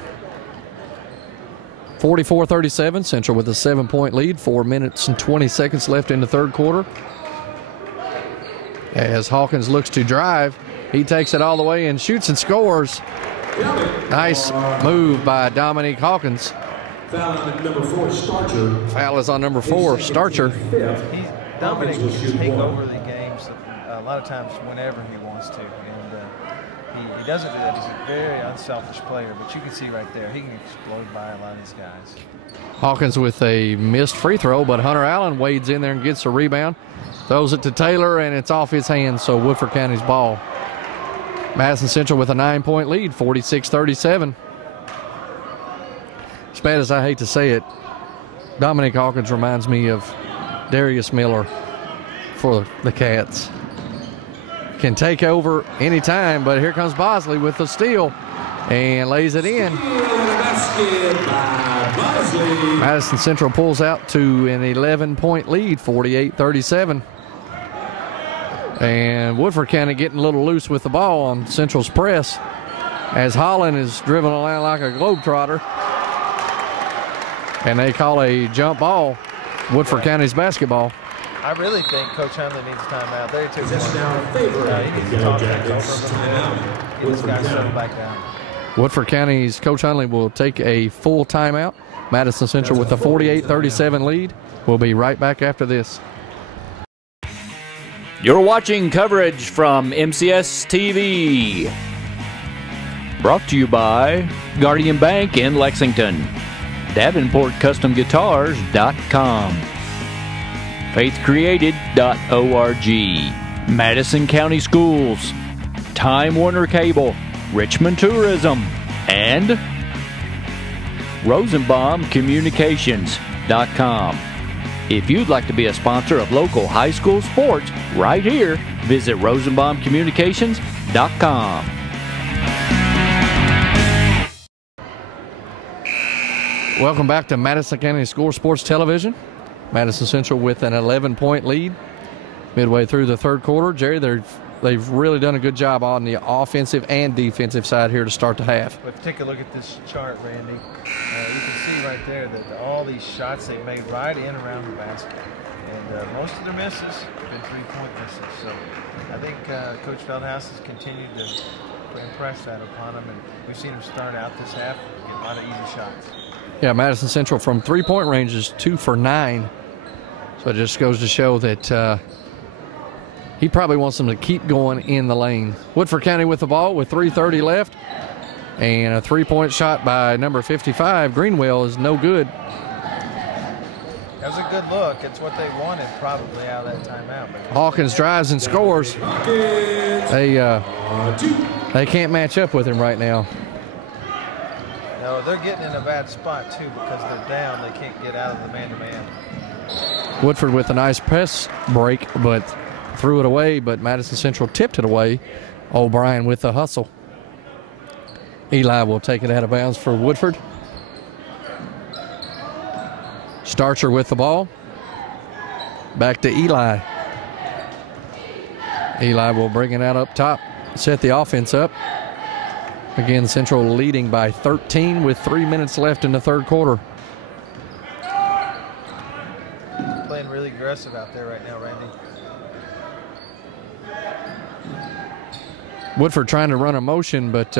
44-37, Central with a 7-point lead. 4 minutes and 20 seconds left in the third quarter. As Hawkins looks to drive, he takes it all the way and shoots and scores. Nice move by Dominique Hawkins. Foul on number 4, Starcher. Foul is on number 4, Starcher. Dominic can take over the games a lot of times whenever he wants to, and he doesn't do that. He's a very unselfish player, but you can see right there he can explode by a lot of these guys. Hawkins with a missed free throw, but Hunter Allen wades in there and gets a rebound. Throws it to Taylor, and it's off his hands, so Woodford County's ball. Madison Central with a 9-point lead, 46-37. As bad as I hate to say it, Dominic Hawkins reminds me of Darius Miller for the Cats. Can take over anytime, but here comes Bosley with the steal and lays it in. Madison Central pulls out to an 11-point lead, 48-37. And Woodford County getting a little loose with the ball on Central's press as Holland is driven around like a globetrotter. And they call a jump ball, Woodford County's basketball. I really think Coach Hunley needs timeout. There he took one. He needs to talk things over. Get this guy settled back down. Woodford County's Coach Hunley will take a full timeout. Madison Central with a 48-37 lead. We'll be right back after this. You're watching coverage from MCS TV. Brought to you by Guardian Bank in Lexington. DavenportCustomGuitars.com. FaithCreated.org. Madison County Schools. Time Warner Cable. Richmond Tourism. And RosenbaumCommunications.com. If you'd like to be a sponsor of local high school sports right here, visit RosenbaumCommunications.com. Welcome back to Madison County School Sports Television. Madison Central with an 11-point lead midway through the third quarter. Jerry, they've really done a good job on the offensive and defensive side here to start the half. But take a look at this chart, Randy. You can see right there that all these shots they made right in around the basket. And most of their misses have been three-point misses. So I think Coach Feldhouse has continued to impress that upon them. And we've seen them start out this half and get a lot of easy shots. Yeah, Madison Central from three-point range is 2 for 9. So it just goes to show that he probably wants them to keep going in the lane. Woodford County with the ball with 3:30 left. And a three-point shot by number 55, Greenwell, is no good. That was a good look. It's what they wanted probably out of that timeout. Hawkins drives and scores. They can't match up with him right now. No, they're getting in a bad spot, too, because they're down. They can't get out of the man-to-man. Woodford with a nice press break, but threw it away, but Madison Central tipped it away. O'Brien with the hustle. Eli will take it out of bounds for Woodford. Starcher with the ball. Back to Eli. Eli will bring it out up top, set the offense up. Again, Central leading by 13 with 3 minutes left in the third quarter. Playing really aggressive out there right now, Randy. Woodford trying to run a motion, but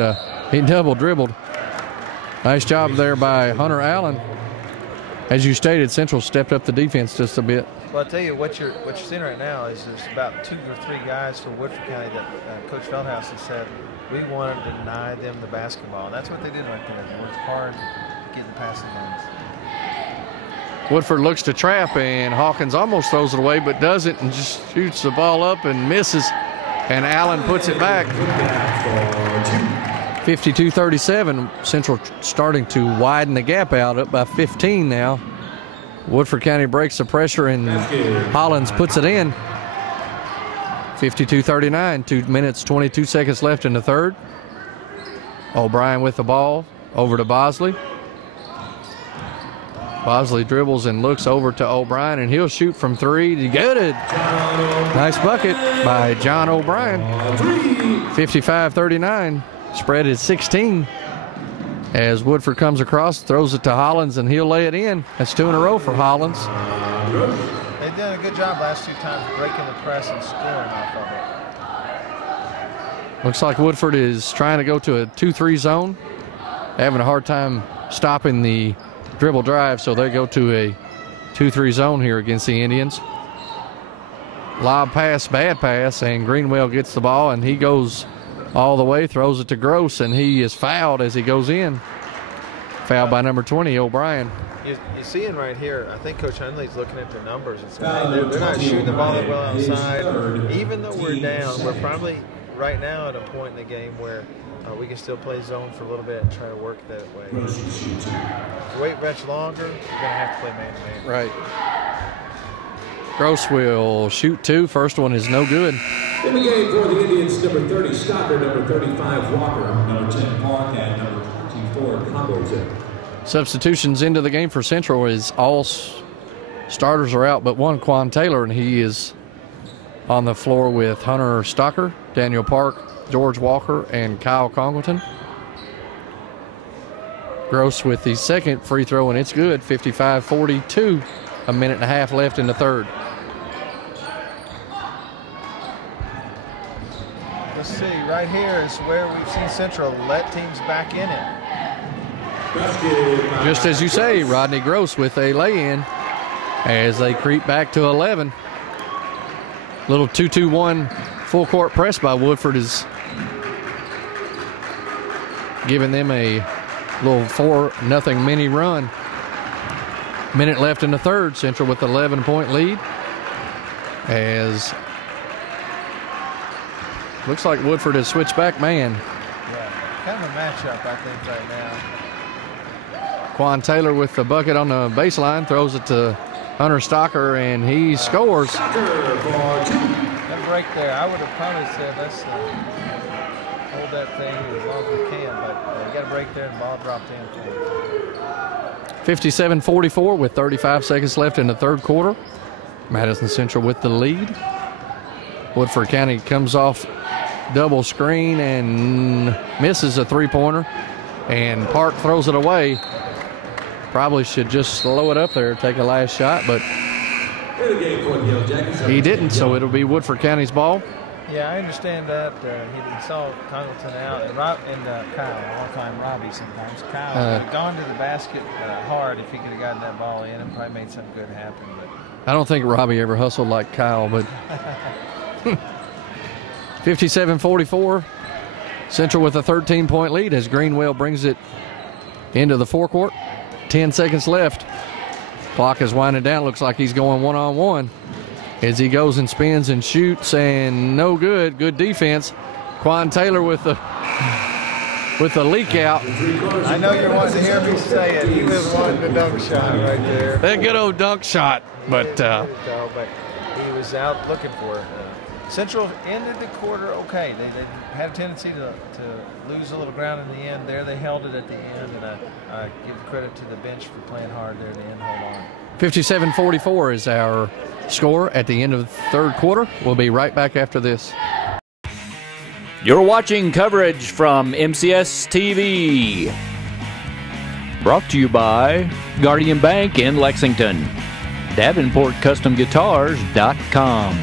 he double dribbled. Nice job there by Hunter Allen. As you stated, Central stepped up the defense just a bit. Well, I'll tell you what you're seeing right now is there's about 2 or 3 guys from Woodford County that Coach Feldhouse has said we want to deny them the basketball. And that's what they did right there. They worked hard to get the passing lanes. Woodford looks to trap, and Hawkins almost throws it away, but doesn't, and just shoots the ball up and misses. And Allen puts it back. 52-37. Central starting to widen the gap out, up by 15 now. Woodford County breaks the pressure, and Hollins puts it in. 52-39, 2 minutes, 22 seconds left in the third. O'Brien with the ball, over to Bosley. Bosley dribbles and looks over to O'Brien, and he'll shoot from 3. Get it. Nice bucket by John O'Brien. 55-39. Spread is 16. As Woodford comes across, throws it to Hollins, and he'll lay it in. That's 2 in a row for Hollins. They've done a good job last 2 times breaking the press and scoring off of it. Looks like Woodford is trying to go to a 2-3 zone. Having a hard time stopping the dribble drive, so they go to a 2-3 zone here against the Indians. Lob pass, bad pass, and Greenwell gets the ball, and he goes all the way, throws it to Gross, and he is fouled as he goes in. Fouled by number 20, O'Brien. You're seeing right here, I think Coach Hundley's looking at the numbers and saying, hey, they're not shooting the ball that well outside. Even though we're down, we're probably right now at a point in the game where we can still play zone for a little bit and try to work that way. If you wait much longer, you're going to have to play man-to-man. Right. Gross will shoot two. First one is no good. In the game for the Indians, number 30, Stocker, number 35, Walker, number 10, Park, and number 24, Congleton. Substitutions into the game for Central is all starters are out but one, Quan Taylor, and he is on the floor with Hunter Stocker, Daniel Park, George Walker, and Kyle Congleton. Gross with the second free throw, and it's good, 55-42. A minute and a half left in the third. Let's see, right here is where we've seen Central let teams back in it. Just as you say, Rodney Gross with a lay-in as they creep back to 11. Little 2-2-1 full court press by Woodford is giving them a little 4-0 mini run. Minute left in the third. Central with 11-point lead. As looks like Woodford has switched back man. Yeah, kind of a matchup, I think, right now. Quan Taylor with the bucket on the baseline, throws it to Hunter Stocker, and he scores. That break there, I would have probably said let's hold that thing as long as we can, but you got a break there and the ball dropped in. 57-44 with 35 seconds left in the third quarter. Madison Central with the lead. Woodford County comes off double screen and misses a three-pointer, and Park throws it away. Probably should just slow it up there, take a last shot, but he didn't, so it'll be Woodford County's ball. Yeah, I understand that. He saw Congleton out, and Kyle, all time Robbie sometimes. Kyle would have gone to the basket hard if he could have gotten that ball in and probably made something good happen. But I don't think Robbie ever hustled like Kyle, but 57-44. Central with a 13-point lead as Greenwell brings it into the forecourt. 10 seconds left. Clock is winding down. Looks like he's going one-on-one as he goes and spins and shoots, and no good. Good defense. Quan Taylor with the leak out. I know you're wanting to hear me say it. He was wanting the dunk shot right there. That good old dunk shot, but but he was out looking for it. Central ended the quarter okay. They had a tendency to lose a little ground in the end. There they held it at the end, and I give credit to the bench for playing hard there at the end. Hold on. 57-44 is our score at the end of the third quarter. We'll be right back after this. You're watching coverage from MCS TV. Brought to you by Guardian Bank in Lexington, DavenportCustomGuitars.com,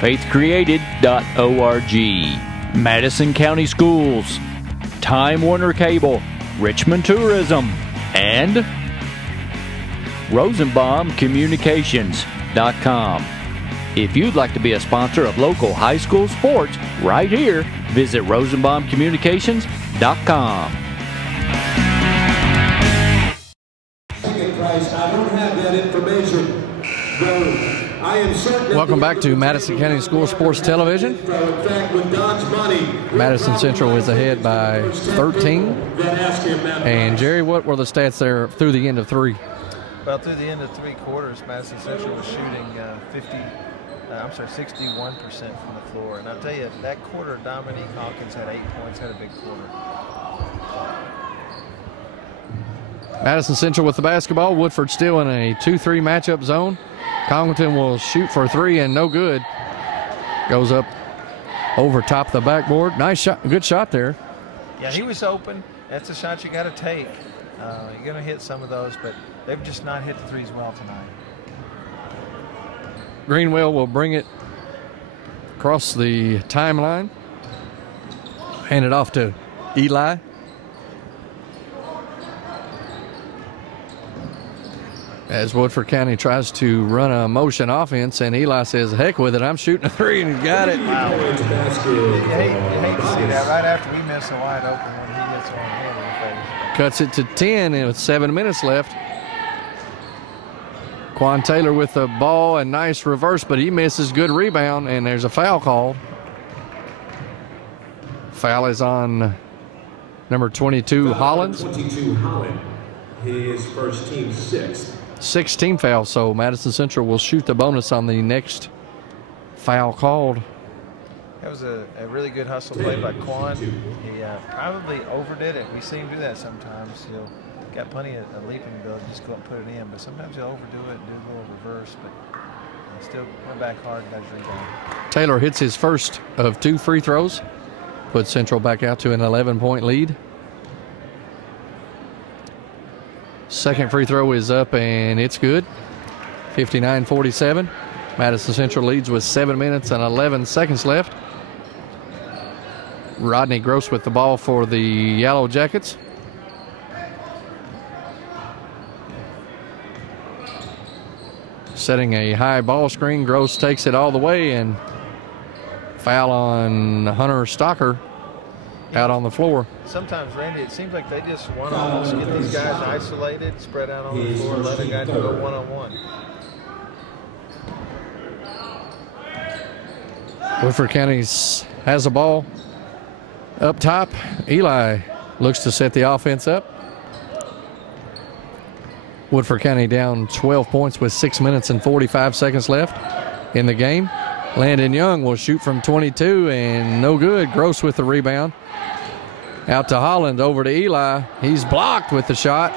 FaithCreated.org, Madison County Schools, Time Warner Cable, Richmond Tourism, and RosenbaumCommunications.com. If you'd like to be a sponsor of local high school sports right here, visit RosenbaumCommunications.com. I don't have that information. Welcome back to Madison County School Sports Television. Madison Central is ahead by 13. And Jerry, what were the stats there through the end of three? Well, through the end of three quarters, Madison Central was shooting 61% from the floor. And I'll tell you, that quarter, Dominique Hawkins had 8 points, had a big quarter. Madison Central with the basketball. Woodford still in a 2-3 matchup zone. Congleton will shoot for three and no good. Goes up over top of the backboard. Nice shot, good shot there. Yeah, he was open. That's a shot you got to take. You're going to hit some of those, but they've just not hit the threes well tonight. Greenwell will bring it across the timeline. Hand it off to Eli. as Woodford County tries to run a motion offense, and Eli says, heck with it, I'm shooting a three, and he's got it. Wow. You hate to see that right after we miss a wide open when he hits one hand in the face. Cuts it to 10 and with 7 minutes left. Quan Taylor with the ball, and nice reverse, but he misses. Good rebound, and there's a foul called. Foul is on number 22, Hollins. 22 Holland, his first team sixth. 16 foul, so Madison Central will shoot the bonus on the next foul called. That was a really good hustle play by Quan. He probably overdid it. We see him do that sometimes. He'll got plenty of leaping ability, just go and put it in, but sometimes he'll overdo it and do a little reverse, but still went back hard and got his rebound. Taylor hits his first of 2 free throws, puts Central back out to an 11-point lead. Second free throw is up, and it's good. 59-47. Madison Central leads with 7 minutes and 11 seconds left. Rodney Gross with the ball for the Yellow Jackets. Setting a high ball screen. Gross takes it all the way, and foul on Hunter Stocker out on the floor. Sometimes, Randy, it seems like they just want to almost get these guys isolated, spread out on the floor, let a guy go one-on-one. Woodford County has the ball up top. Eli looks to set the offense up. Woodford County down 12 points with 6 minutes and 45 seconds left in the game. Landon Young will shoot from 22, and no good. Gross with the rebound. Out to Holland, over to Eli. He's blocked with the shot.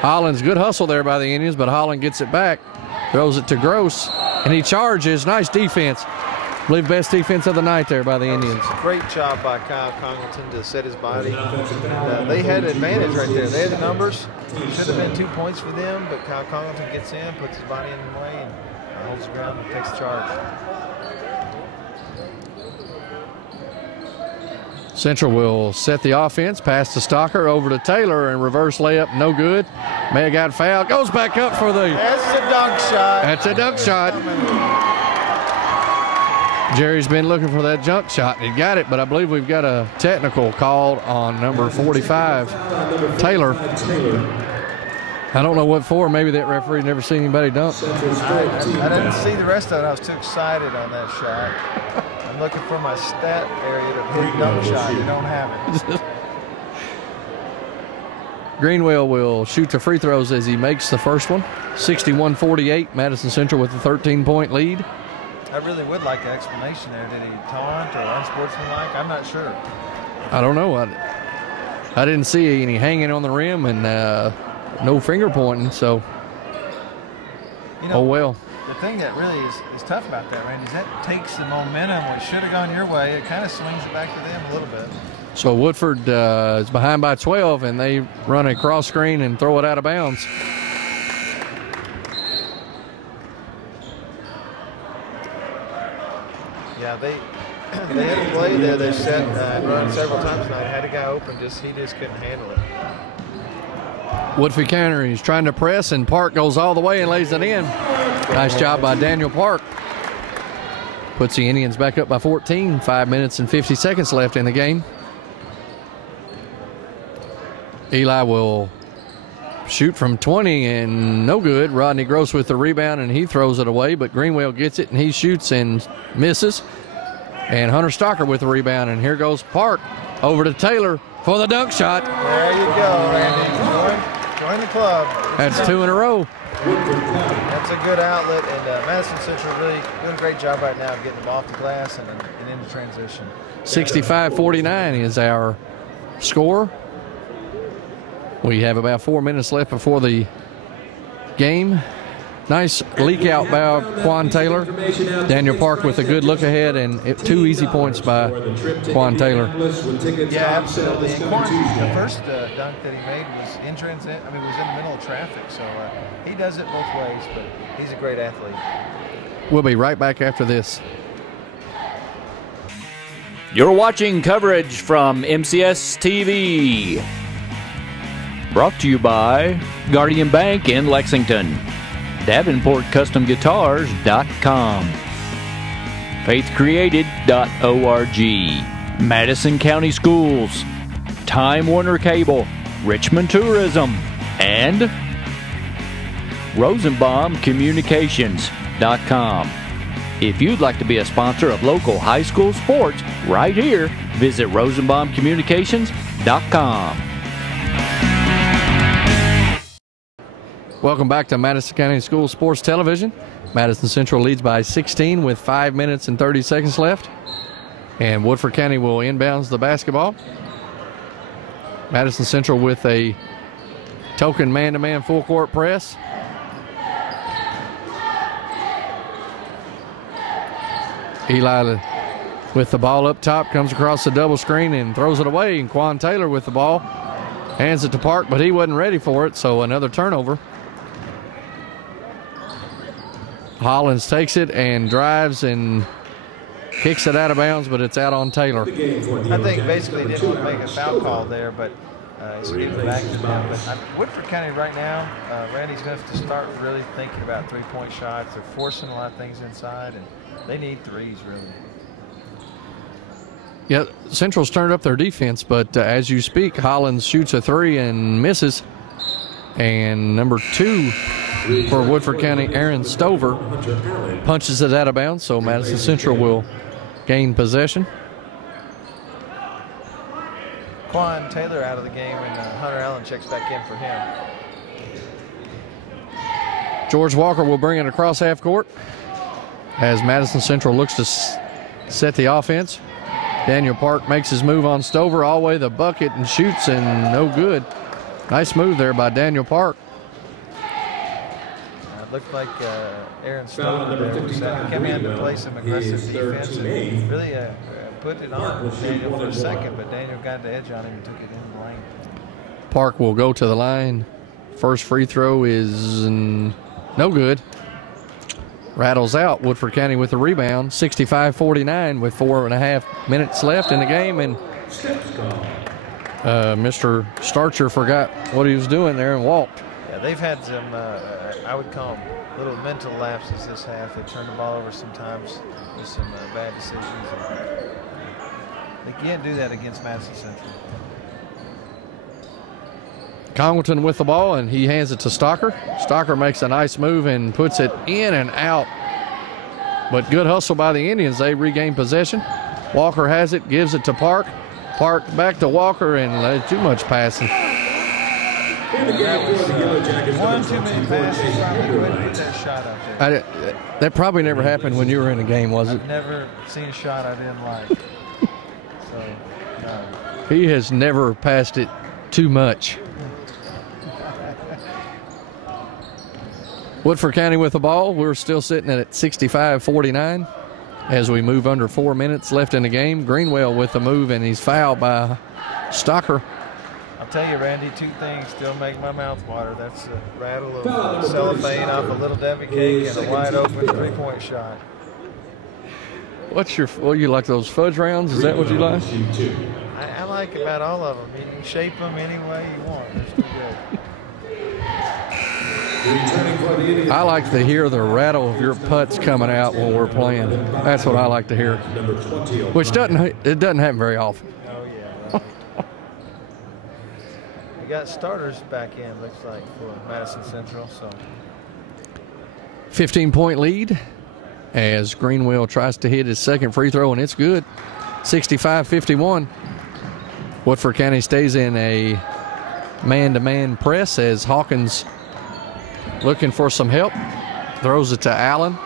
Holland's good hustle there by the Indians, but Holland gets it back. Throws it to Gross, and he charges. Nice defense. I believe best defense of the night there by the Indians. Great job by Kyle Congleton to set his body. They had an advantage right there. They had the numbers. Should have been 2 points for them, but Kyle Congleton gets in, puts his body in the way, and holds the ground and takes charge. Central will set the offense, pass to Stocker, over to Taylor, and reverse layup, no good. May have got fouled, goes back up for the... That's a dunk shot. That's a dunk shot. Jerry's been looking for that junk shot, and he got it, but I believe we've got a technical called on number 45, Taylor. I don't know what for. Maybe that referee never seen anybody dunk. I didn't see the rest of it. I was too excited on that shot. I'm looking for my stat area to hit dunk shot. You don't have it. Greenwell will shoot the free throws as he makes the first one. 61-48, Madison Central with a 13-point lead. I really would like an explanation there. Did he taunt or unsportsmanlike? I'm not sure. I don't know. I didn't see any hanging on the rim and no finger pointing, so oh well. The thing that really is tough about that, Randy, is that takes the momentum, which should have gone your way. It kind of swings it back to them a little bit. So Woodford is behind by 12, and they run a cross screen and throw it out of bounds. Yeah, they had a play there. They set and run several times tonight. Had a guy open, he just couldn't handle it. Woodford County is trying to press, and Park goes all the way and lays it in. Nice job by Daniel Park. Puts the Indians back up by 14. 5 minutes and 50 seconds left in the game. Eli will shoot from 20, and no good. Rodney Gross with the rebound, and he throws it away, but Greenwell gets it, and he shoots and misses. And Hunter Stocker with the rebound, and here goes Park over to Taylor for the dunk shot. There you go, Randy. Join the club. That's 2 in a row. That's a good outlet, and Madison Central really doing a great job right now of getting them off the glass and into transition. 65-49 is our score. We have about 4 minutes left before the game. Nice leak out by Quan Taylor. Daniel Park with a good look ahead, and 2 easy points by Quan Taylor. Yeah, absolutely. And Quan, the first dunk that he made was in transit. I mean, was in the middle of traffic. So he does it both ways, but he's a great athlete. We'll be right back after this. You're watching coverage from MCS TV. Brought to you by Guardian Bank in Lexington. DavenportCustomGuitars.com. FaithCreated.org. Madison County Schools. Time Warner Cable. Richmond Tourism. And RosenbaumCommunications.com. If you'd like to be a sponsor of local high school sports right here, visit RosenbaumCommunications.com. Welcome back to Madison County School Sports Television. Madison Central leads by 16 with 5 minutes and 30 seconds left. And Woodford County will inbounds the basketball. Madison Central with a token man-to-man full court press. Eli with the ball up top, comes across the double screen and throws it away. And Quan Taylor with the ball, hands it to Park, but he wasn't ready for it, so another turnover. Hollins takes it and drives and kicks it out of bounds, but it's out on Taylor. I think basically he didn't want to make a foul call there, but he's getting back to them. But Woodford County right now, Randy's going to have to start really thinking about three-point shots. They're forcing a lot of things inside, and they need threes, really. Yeah, Central's turned up their defense, but as you speak, Hollins shoots a three and misses. And number 2 for Woodford County, Aaron Stover, punches it out of bounds, so Madison Central will gain possession. Quan Taylor out of the game, and Hunter Allen checks back in for him. George Walker will bring it across half court as Madison Central looks to set the offense. Daniel Park makes his move on Stover, all the way the bucket, and shoots, and no good. Nice move there by Daniel Park. It looked like Aaron Stover there was coming in to play some aggressive defense and really put it on Daniel for a second, but Daniel got the edge on him and took it in the lane. Park will go to the line. First free throw is no good. Rattles out. Woodford County with the rebound. 65-49 with 4.5 minutes left in the game, and Mr. Starcher forgot what he was doing there and walked. Yeah, they've had some, I would call them little mental lapses this half. They turned the ball over sometimes with some bad decisions. They can't do that against Madison Central. Congleton with the ball, and he hands it to Stocker. Stocker makes a nice move and puts it in and out. But good hustle by the Indians. They regain possession. Walker has it, gives it to Park. Park back to Walker, and too much passing. One too many passes. Probably go ahead and put that shot out there. That probably never happened when you were in a game, was it? I've never seen a shot I didn't like. So, no. He has never passed it too much. Woodford County with the ball. We're still sitting at 65-49 as we move under 4 minutes left in the game. Greenwell with the move, and he's fouled by Stocker. I'll tell you, Randy, 2 things still make my mouth water. That's a rattle of cellophane off a Little Debbie cake and a wide open three-point shot. You like those fudge rounds? Is that what you like? I like about all of them. You can shape them any way you want. They're still good. I like to hear the rattle of your putts coming out when we're playing. That's what I like to hear. Which doesn't happen very often. Oh, yeah. We got starters back in, looks like, for Madison Central. So 15-point lead as Greenwell tries to hit his second free throw, and it's good. 65-51. Woodford County stays in a man-to-man press as Hawkins looking for some help. Throws it to Allen.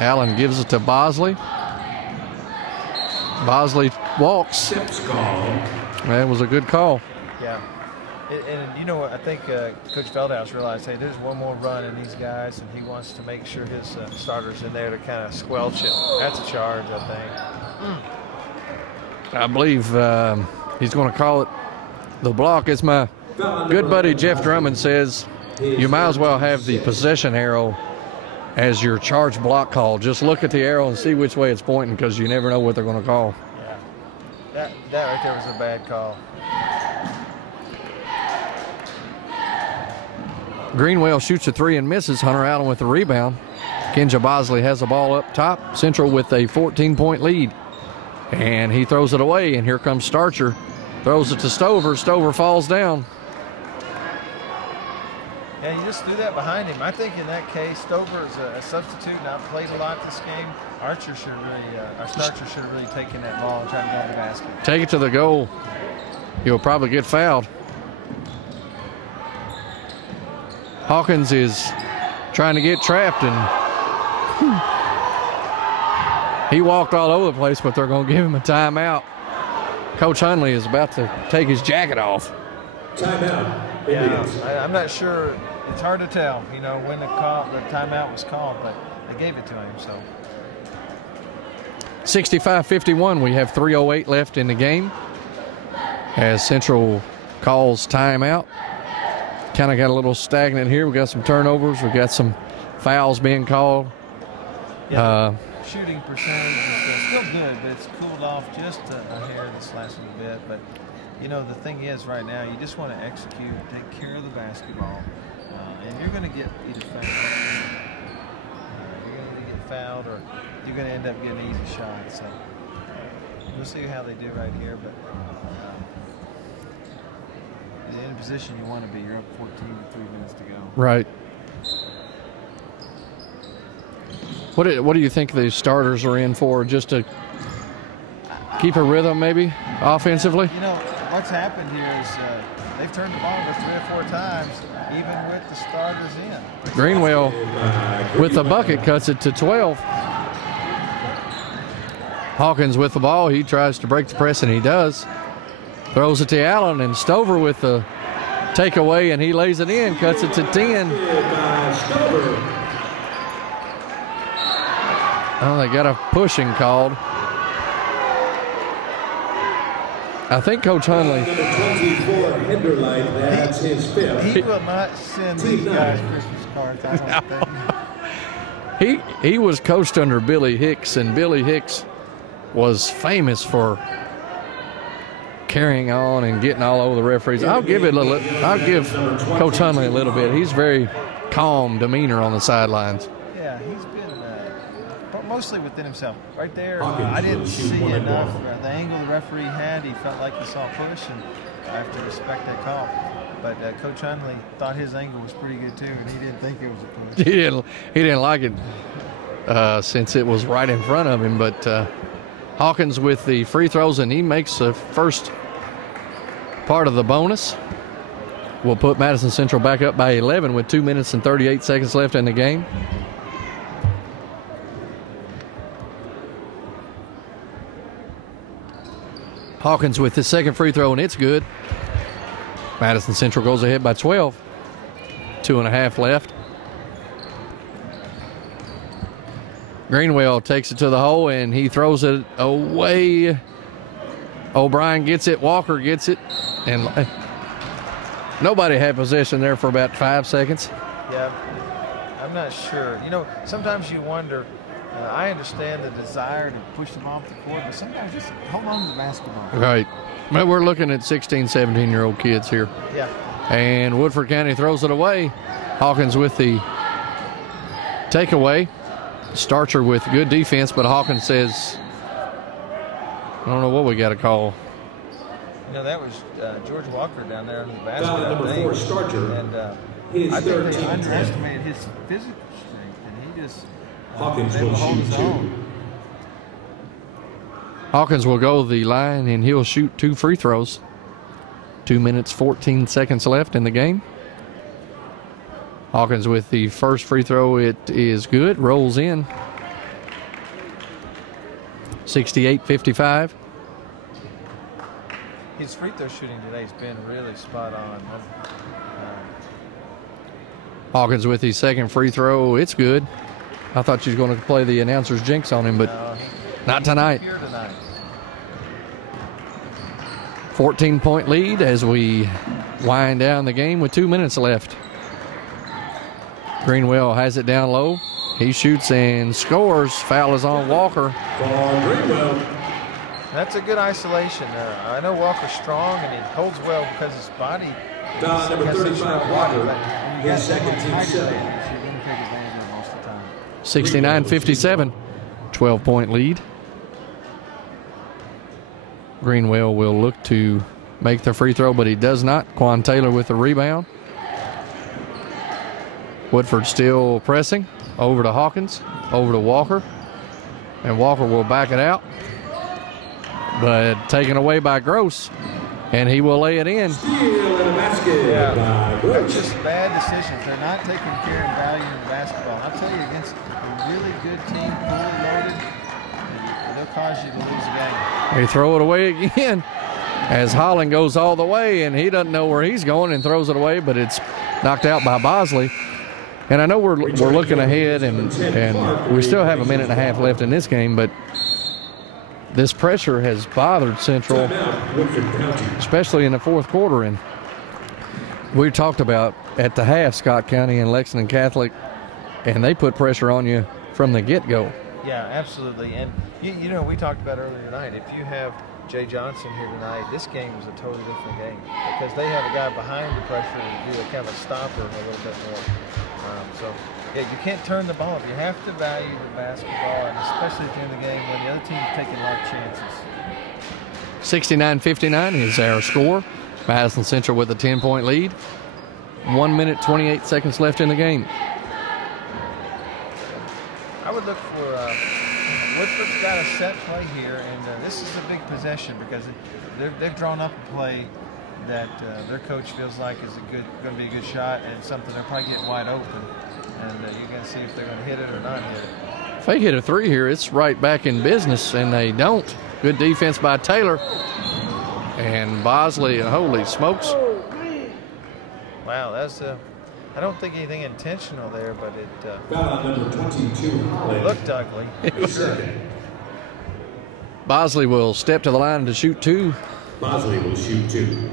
Allen gives it to Bosley. Bosley walks. That was a good call. Yeah. And you know what? I think Coach Feldhouse realized, hey, there's one more run in these guys, and he wants to make sure his starters in there to kind of squelch it. That's a charge, I think. I believe he's going to call it the block. As my good buddy Jeff Drummond says, you might as well have the possession arrow as your charge block call. Just look at the arrow and see which way it's pointing, because you never know what they're going to call. Yeah. That right there was a bad call. Greenwell shoots a three and misses. Hunter Allen with the rebound. Kenja Bosley has the ball up top. Central with a 14-point lead. And he throws it away, and here comes Starcher. Throws it to Stover. Stover falls down. Yeah, you just threw that behind him. I think in that case, Stover is a substitute, not played a lot this game. Starcher should have really taken that ball and tried to go to the basket. Take it to the goal. He'll probably get fouled. Hawkins is trying to get trapped, and he walked all over the place, but they're going to give him a timeout. Coach Hunley is about to take his jacket off. Timeout. Yeah, I'm not sure. It's hard to tell, when the timeout was called, but they gave it to him. So 65-51. We have 3:08 left in the game as Central calls timeout. Kind of got a little stagnant here. We got some turnovers. We got some fouls being called. Yeah, shooting percentage is still good, but it's cooled off just a hair this last little bit. But the thing is, right now, you just want to execute, take care of the basketball, and you're going to get either fouled, or you're going to end up getting an easy shot. So we'll see how they do right here, but. In a position you want to be, you're up 14 with 3 minutes to go. Right. What do you think the starters are in for? Just to keep a rhythm, maybe, offensively? What's happened here is they've turned the ball over 3 or 4 times, even with the starters in. Greenwell, with the bucket, cuts it to 12. Hawkins with the ball. He tries to break the press, and he does. Throws it to Allen, and Stover with the takeaway, and he lays it in, cuts it to 10. Oh, they got a pushing called. I think Coach Hunley. He will not send these guys Christmas cards. I don't think. He was coached under Billy Hicks, and Billy Hicks was famous for carrying on and getting all over the referees. I'll give Coach Hunley a little bit. He's very calm demeanor on the sidelines. Yeah, he's been mostly within himself. Right there, I didn't see enough. The angle the referee had, he felt like he saw a push, and I have to respect that call. But Coach Hunley thought his angle was pretty good too, and he didn't think it was a push. He didn't like it since it was right in front of him. But Hawkins with the free throws, and he makes the first part of the bonus. Will put Madison Central back up by 11 with 2 minutes and 38 seconds left in the game. Hawkins with his second free throw, and it's good. Madison Central goes ahead by 12. 2.5 left. Greenwell takes it to the hole, and he throws it away. O'Brien gets it. Walker gets it. And nobody had possession there for about 5 seconds. Yeah, I'm not sure. Sometimes you wonder. I understand the desire to push them off the court, but sometimes just hold on to the basketball. Right. But we're looking at 16, 17-year-old kids here. Yeah. And Woodford County throws it away. Hawkins with the takeaway. Starcher with good defense, but Hawkins says, I don't know what we got to call. That was George Walker down there in the basket. Number 4, Starcher. And I think they underestimated his physical strength, and he just Hawkins will shoot 2. Hawkins will go the line, and he'll shoot 2 free throws. 2 minutes, 14 seconds left in the game. Hawkins with the first free throw. It is good. Rolls in. 68-55. His free throw shooting today has been really spot on. Hawkins with his second free throw. It's good. I thought she was going to play the announcer's jinx on him, but not tonight. 14-point lead as we wind down the game with 2 minutes left. Greenwell has it down low. He shoots and scores. Foul is on Walker. That's a good isolation there. I know Walker's strong and he holds well because his body Foul number 35, Walker. His second team 7. 69-57, 12-point lead. Greenwell will look to make the free throw, but he does not. Quan Taylor with the rebound. Woodford still pressing. Over to Hawkins, over to Walker. And Walker will back it out. But taken away by Gross. And he will lay it in. Yeah, they're just bad decisions. They're not taking care and value in basketball. I'll tell you, against a really good team, fully loaded, and they'll cause you to lose the game. They throw it away again as Holland goes all the way, and he doesn't know where he's going and throws it away, but it's knocked out by Bosley. And I know we're looking ahead, and we still have a minute and a half left in this game, but this pressure has bothered Central, especially in the fourth quarter. And we talked about at the half Scott County and Lexington Catholic, and they put pressure on you from the get-go. Yeah, absolutely. And, you know, we talked about earlier tonight, if you have Jay Johnson here tonight, this game is a totally different game because they have a guy behind the pressure to do a kind of a stopper a little bit more. So, yeah, you can't turn the ball up. You have to value the basketball, and especially at the end of the game when the other team is taking a lot of chances. 69-59 is our score. Madison Central with a 10-point lead. 1 minute, 28 seconds left in the game. I would look for Woodford's got a set play here, and this is a big possession because they've drawn up a play that their coach feels like is going to be a good shot and something they're probably getting wide open. And you're going to see if they're going to hit it or not hit it. If they hit a three here, it's right back in business, and they don't. Good defense by Taylor. And Bosley, holy smokes. Wow, that's I don't think anything intentional there, but it looked ugly. Sure. Bosley will step to the line to shoot two. Bosley will shoot two.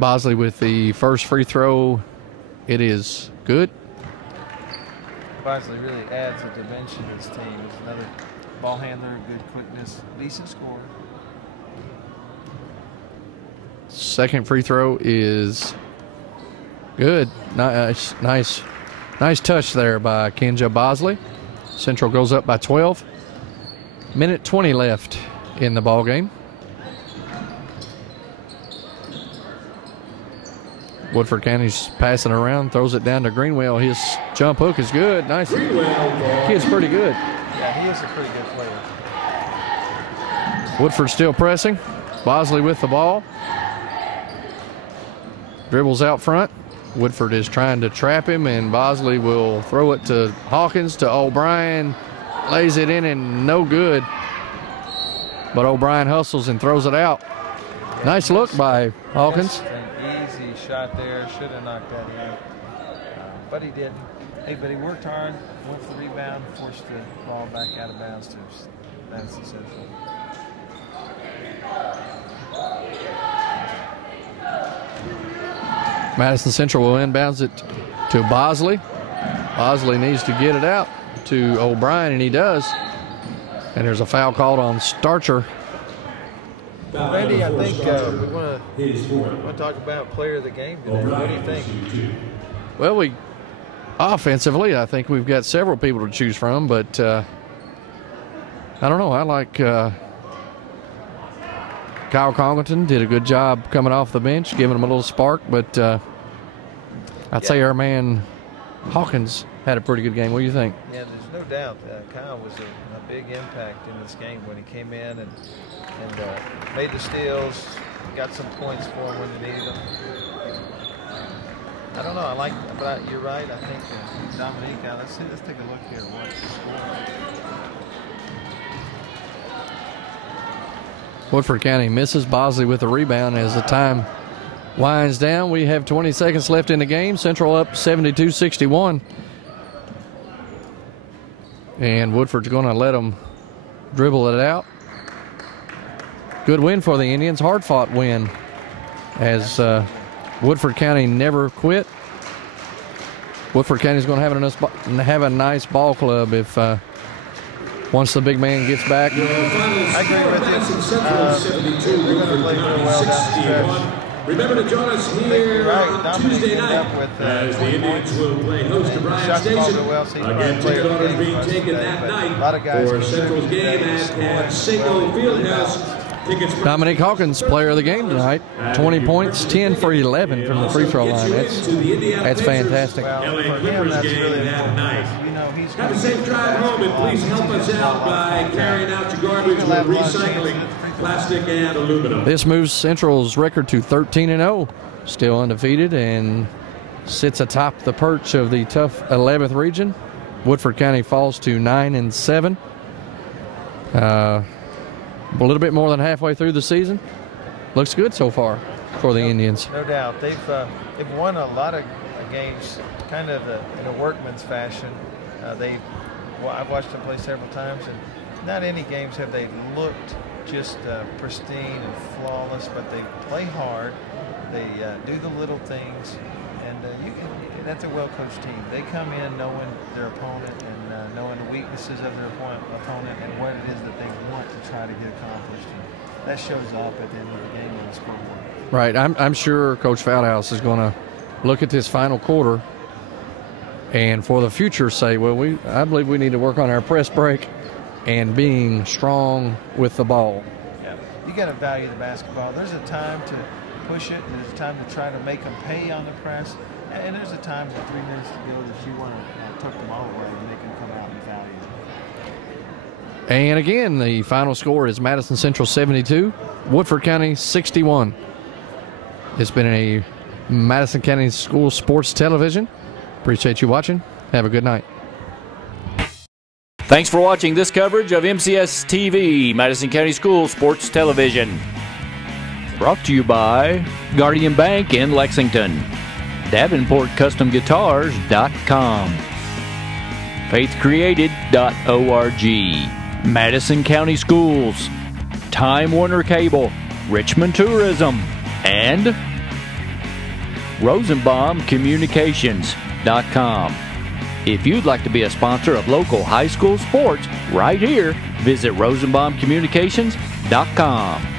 Bosley with the first free throw. It is good. Bosley really adds a dimension to this team. He's another ball handler, good quickness, decent scorer. Second free throw is good. Nice touch there by Kenja Bosley. Central goes up by 12. Minute 20 left in the ball game. Woodford County's passing around, throws it down to Greenwell. His jump hook is good. Nice. Kid's pretty good. Yeah, he is a pretty good player. Woodford still pressing. Bosley with the ball. Dribbles out front. Woodford is trying to trap him, and Bosley will throw it to Hawkins, to O'Brien. Lays it in and no good. But O'Brien hustles and throws it out. Nice look by Hawkins. Easy shot there. Should have knocked that in. But he didn't. Hey, but he worked hard, went for the rebound, forced the ball back out of bounds to Madison Central. Madison Central will inbounds it to Bosley. Bosley needs to get it out to O'Brien, and he does. And there's a foul called on Starcher. Randy, I think we want to talk about player of the game today. What do you think? Well, offensively, I think we've got several people to choose from, but I don't know. I like Kyle Congleton did a good job coming off the bench, giving him a little spark, but I'd say our man Hawkins had a pretty good game. What do you think? Yeah, there's no doubt Kyle was a big impact in this game when he came in and made the steals, got some points for him when they needed them. I don't know. But you're right. I think Dominique. Let's take a look here at what scored. Woodford County misses. Bosley with the rebound as the time winds down. We have 20 seconds left in the game. Central up 72-61. And Woodford's going to let them dribble it out. Good win for the Indians. Hard-fought win as Woodford County never quit. Woodford County's going to have a nice ball club if once the big man gets back. I agree with you. They're going to play real well down the stretch. Remember to join us here Tuesday night as the Indians will play host to Bryan Station. Again, ticket orders being taken that night for Central's game at Single Fieldhouse. Dominic Hawkins, player of the game tonight. 20 points, 10 for 11 from the free throw line. That's fantastic. Well, for him, that's really important. You know, he's have a safe drive home, and please help us out by carrying out your garbage with recycling plastic and aluminum. This moves Central's record to 13-0, still undefeated, and sits atop the perch of the tough 11th region. Woodford County falls to 9-7. A little bit more than halfway through the season. Looks good so far for the Indians. No doubt. They've won a lot of games kind of in a workman's fashion. I've watched them play several times, and not any games have they looked just pristine and flawless, but they play hard. They do the little things, and that's a well-coached team. They come in knowing their opponent and knowing the weaknesses of their opponent and what it is that they want to try to get accomplished. And that shows up at the end of the game on the scoreboard. Right. I'm sure Coach Feldhouse is going to look at this final quarter and for the future say, well, I believe we need to work on our press break and being strong with the ball. Yeah, you got to value the basketball. There's a time to push it, and there's a time to try to make them pay on the press, and there's a time with 3 minutes to go that you want to tuck them all away and make them come out and value it. And again, the final score is Madison Central 72, Woodford County 61. It's been a Madison County School Sports Television. Appreciate you watching. Have a good night. Thanks for watching this coverage of MCS TV, Madison County School Sports Television. Brought to you by Guardian Bank in Lexington, DavenportCustomGuitars.com, FaithCreated.org, Madison County Schools, Time Warner Cable, Richmond Tourism, and RosenbaumCommunications.com. If you'd like to be a sponsor of local high school sports right here, visit RosenbaumCommunications.com.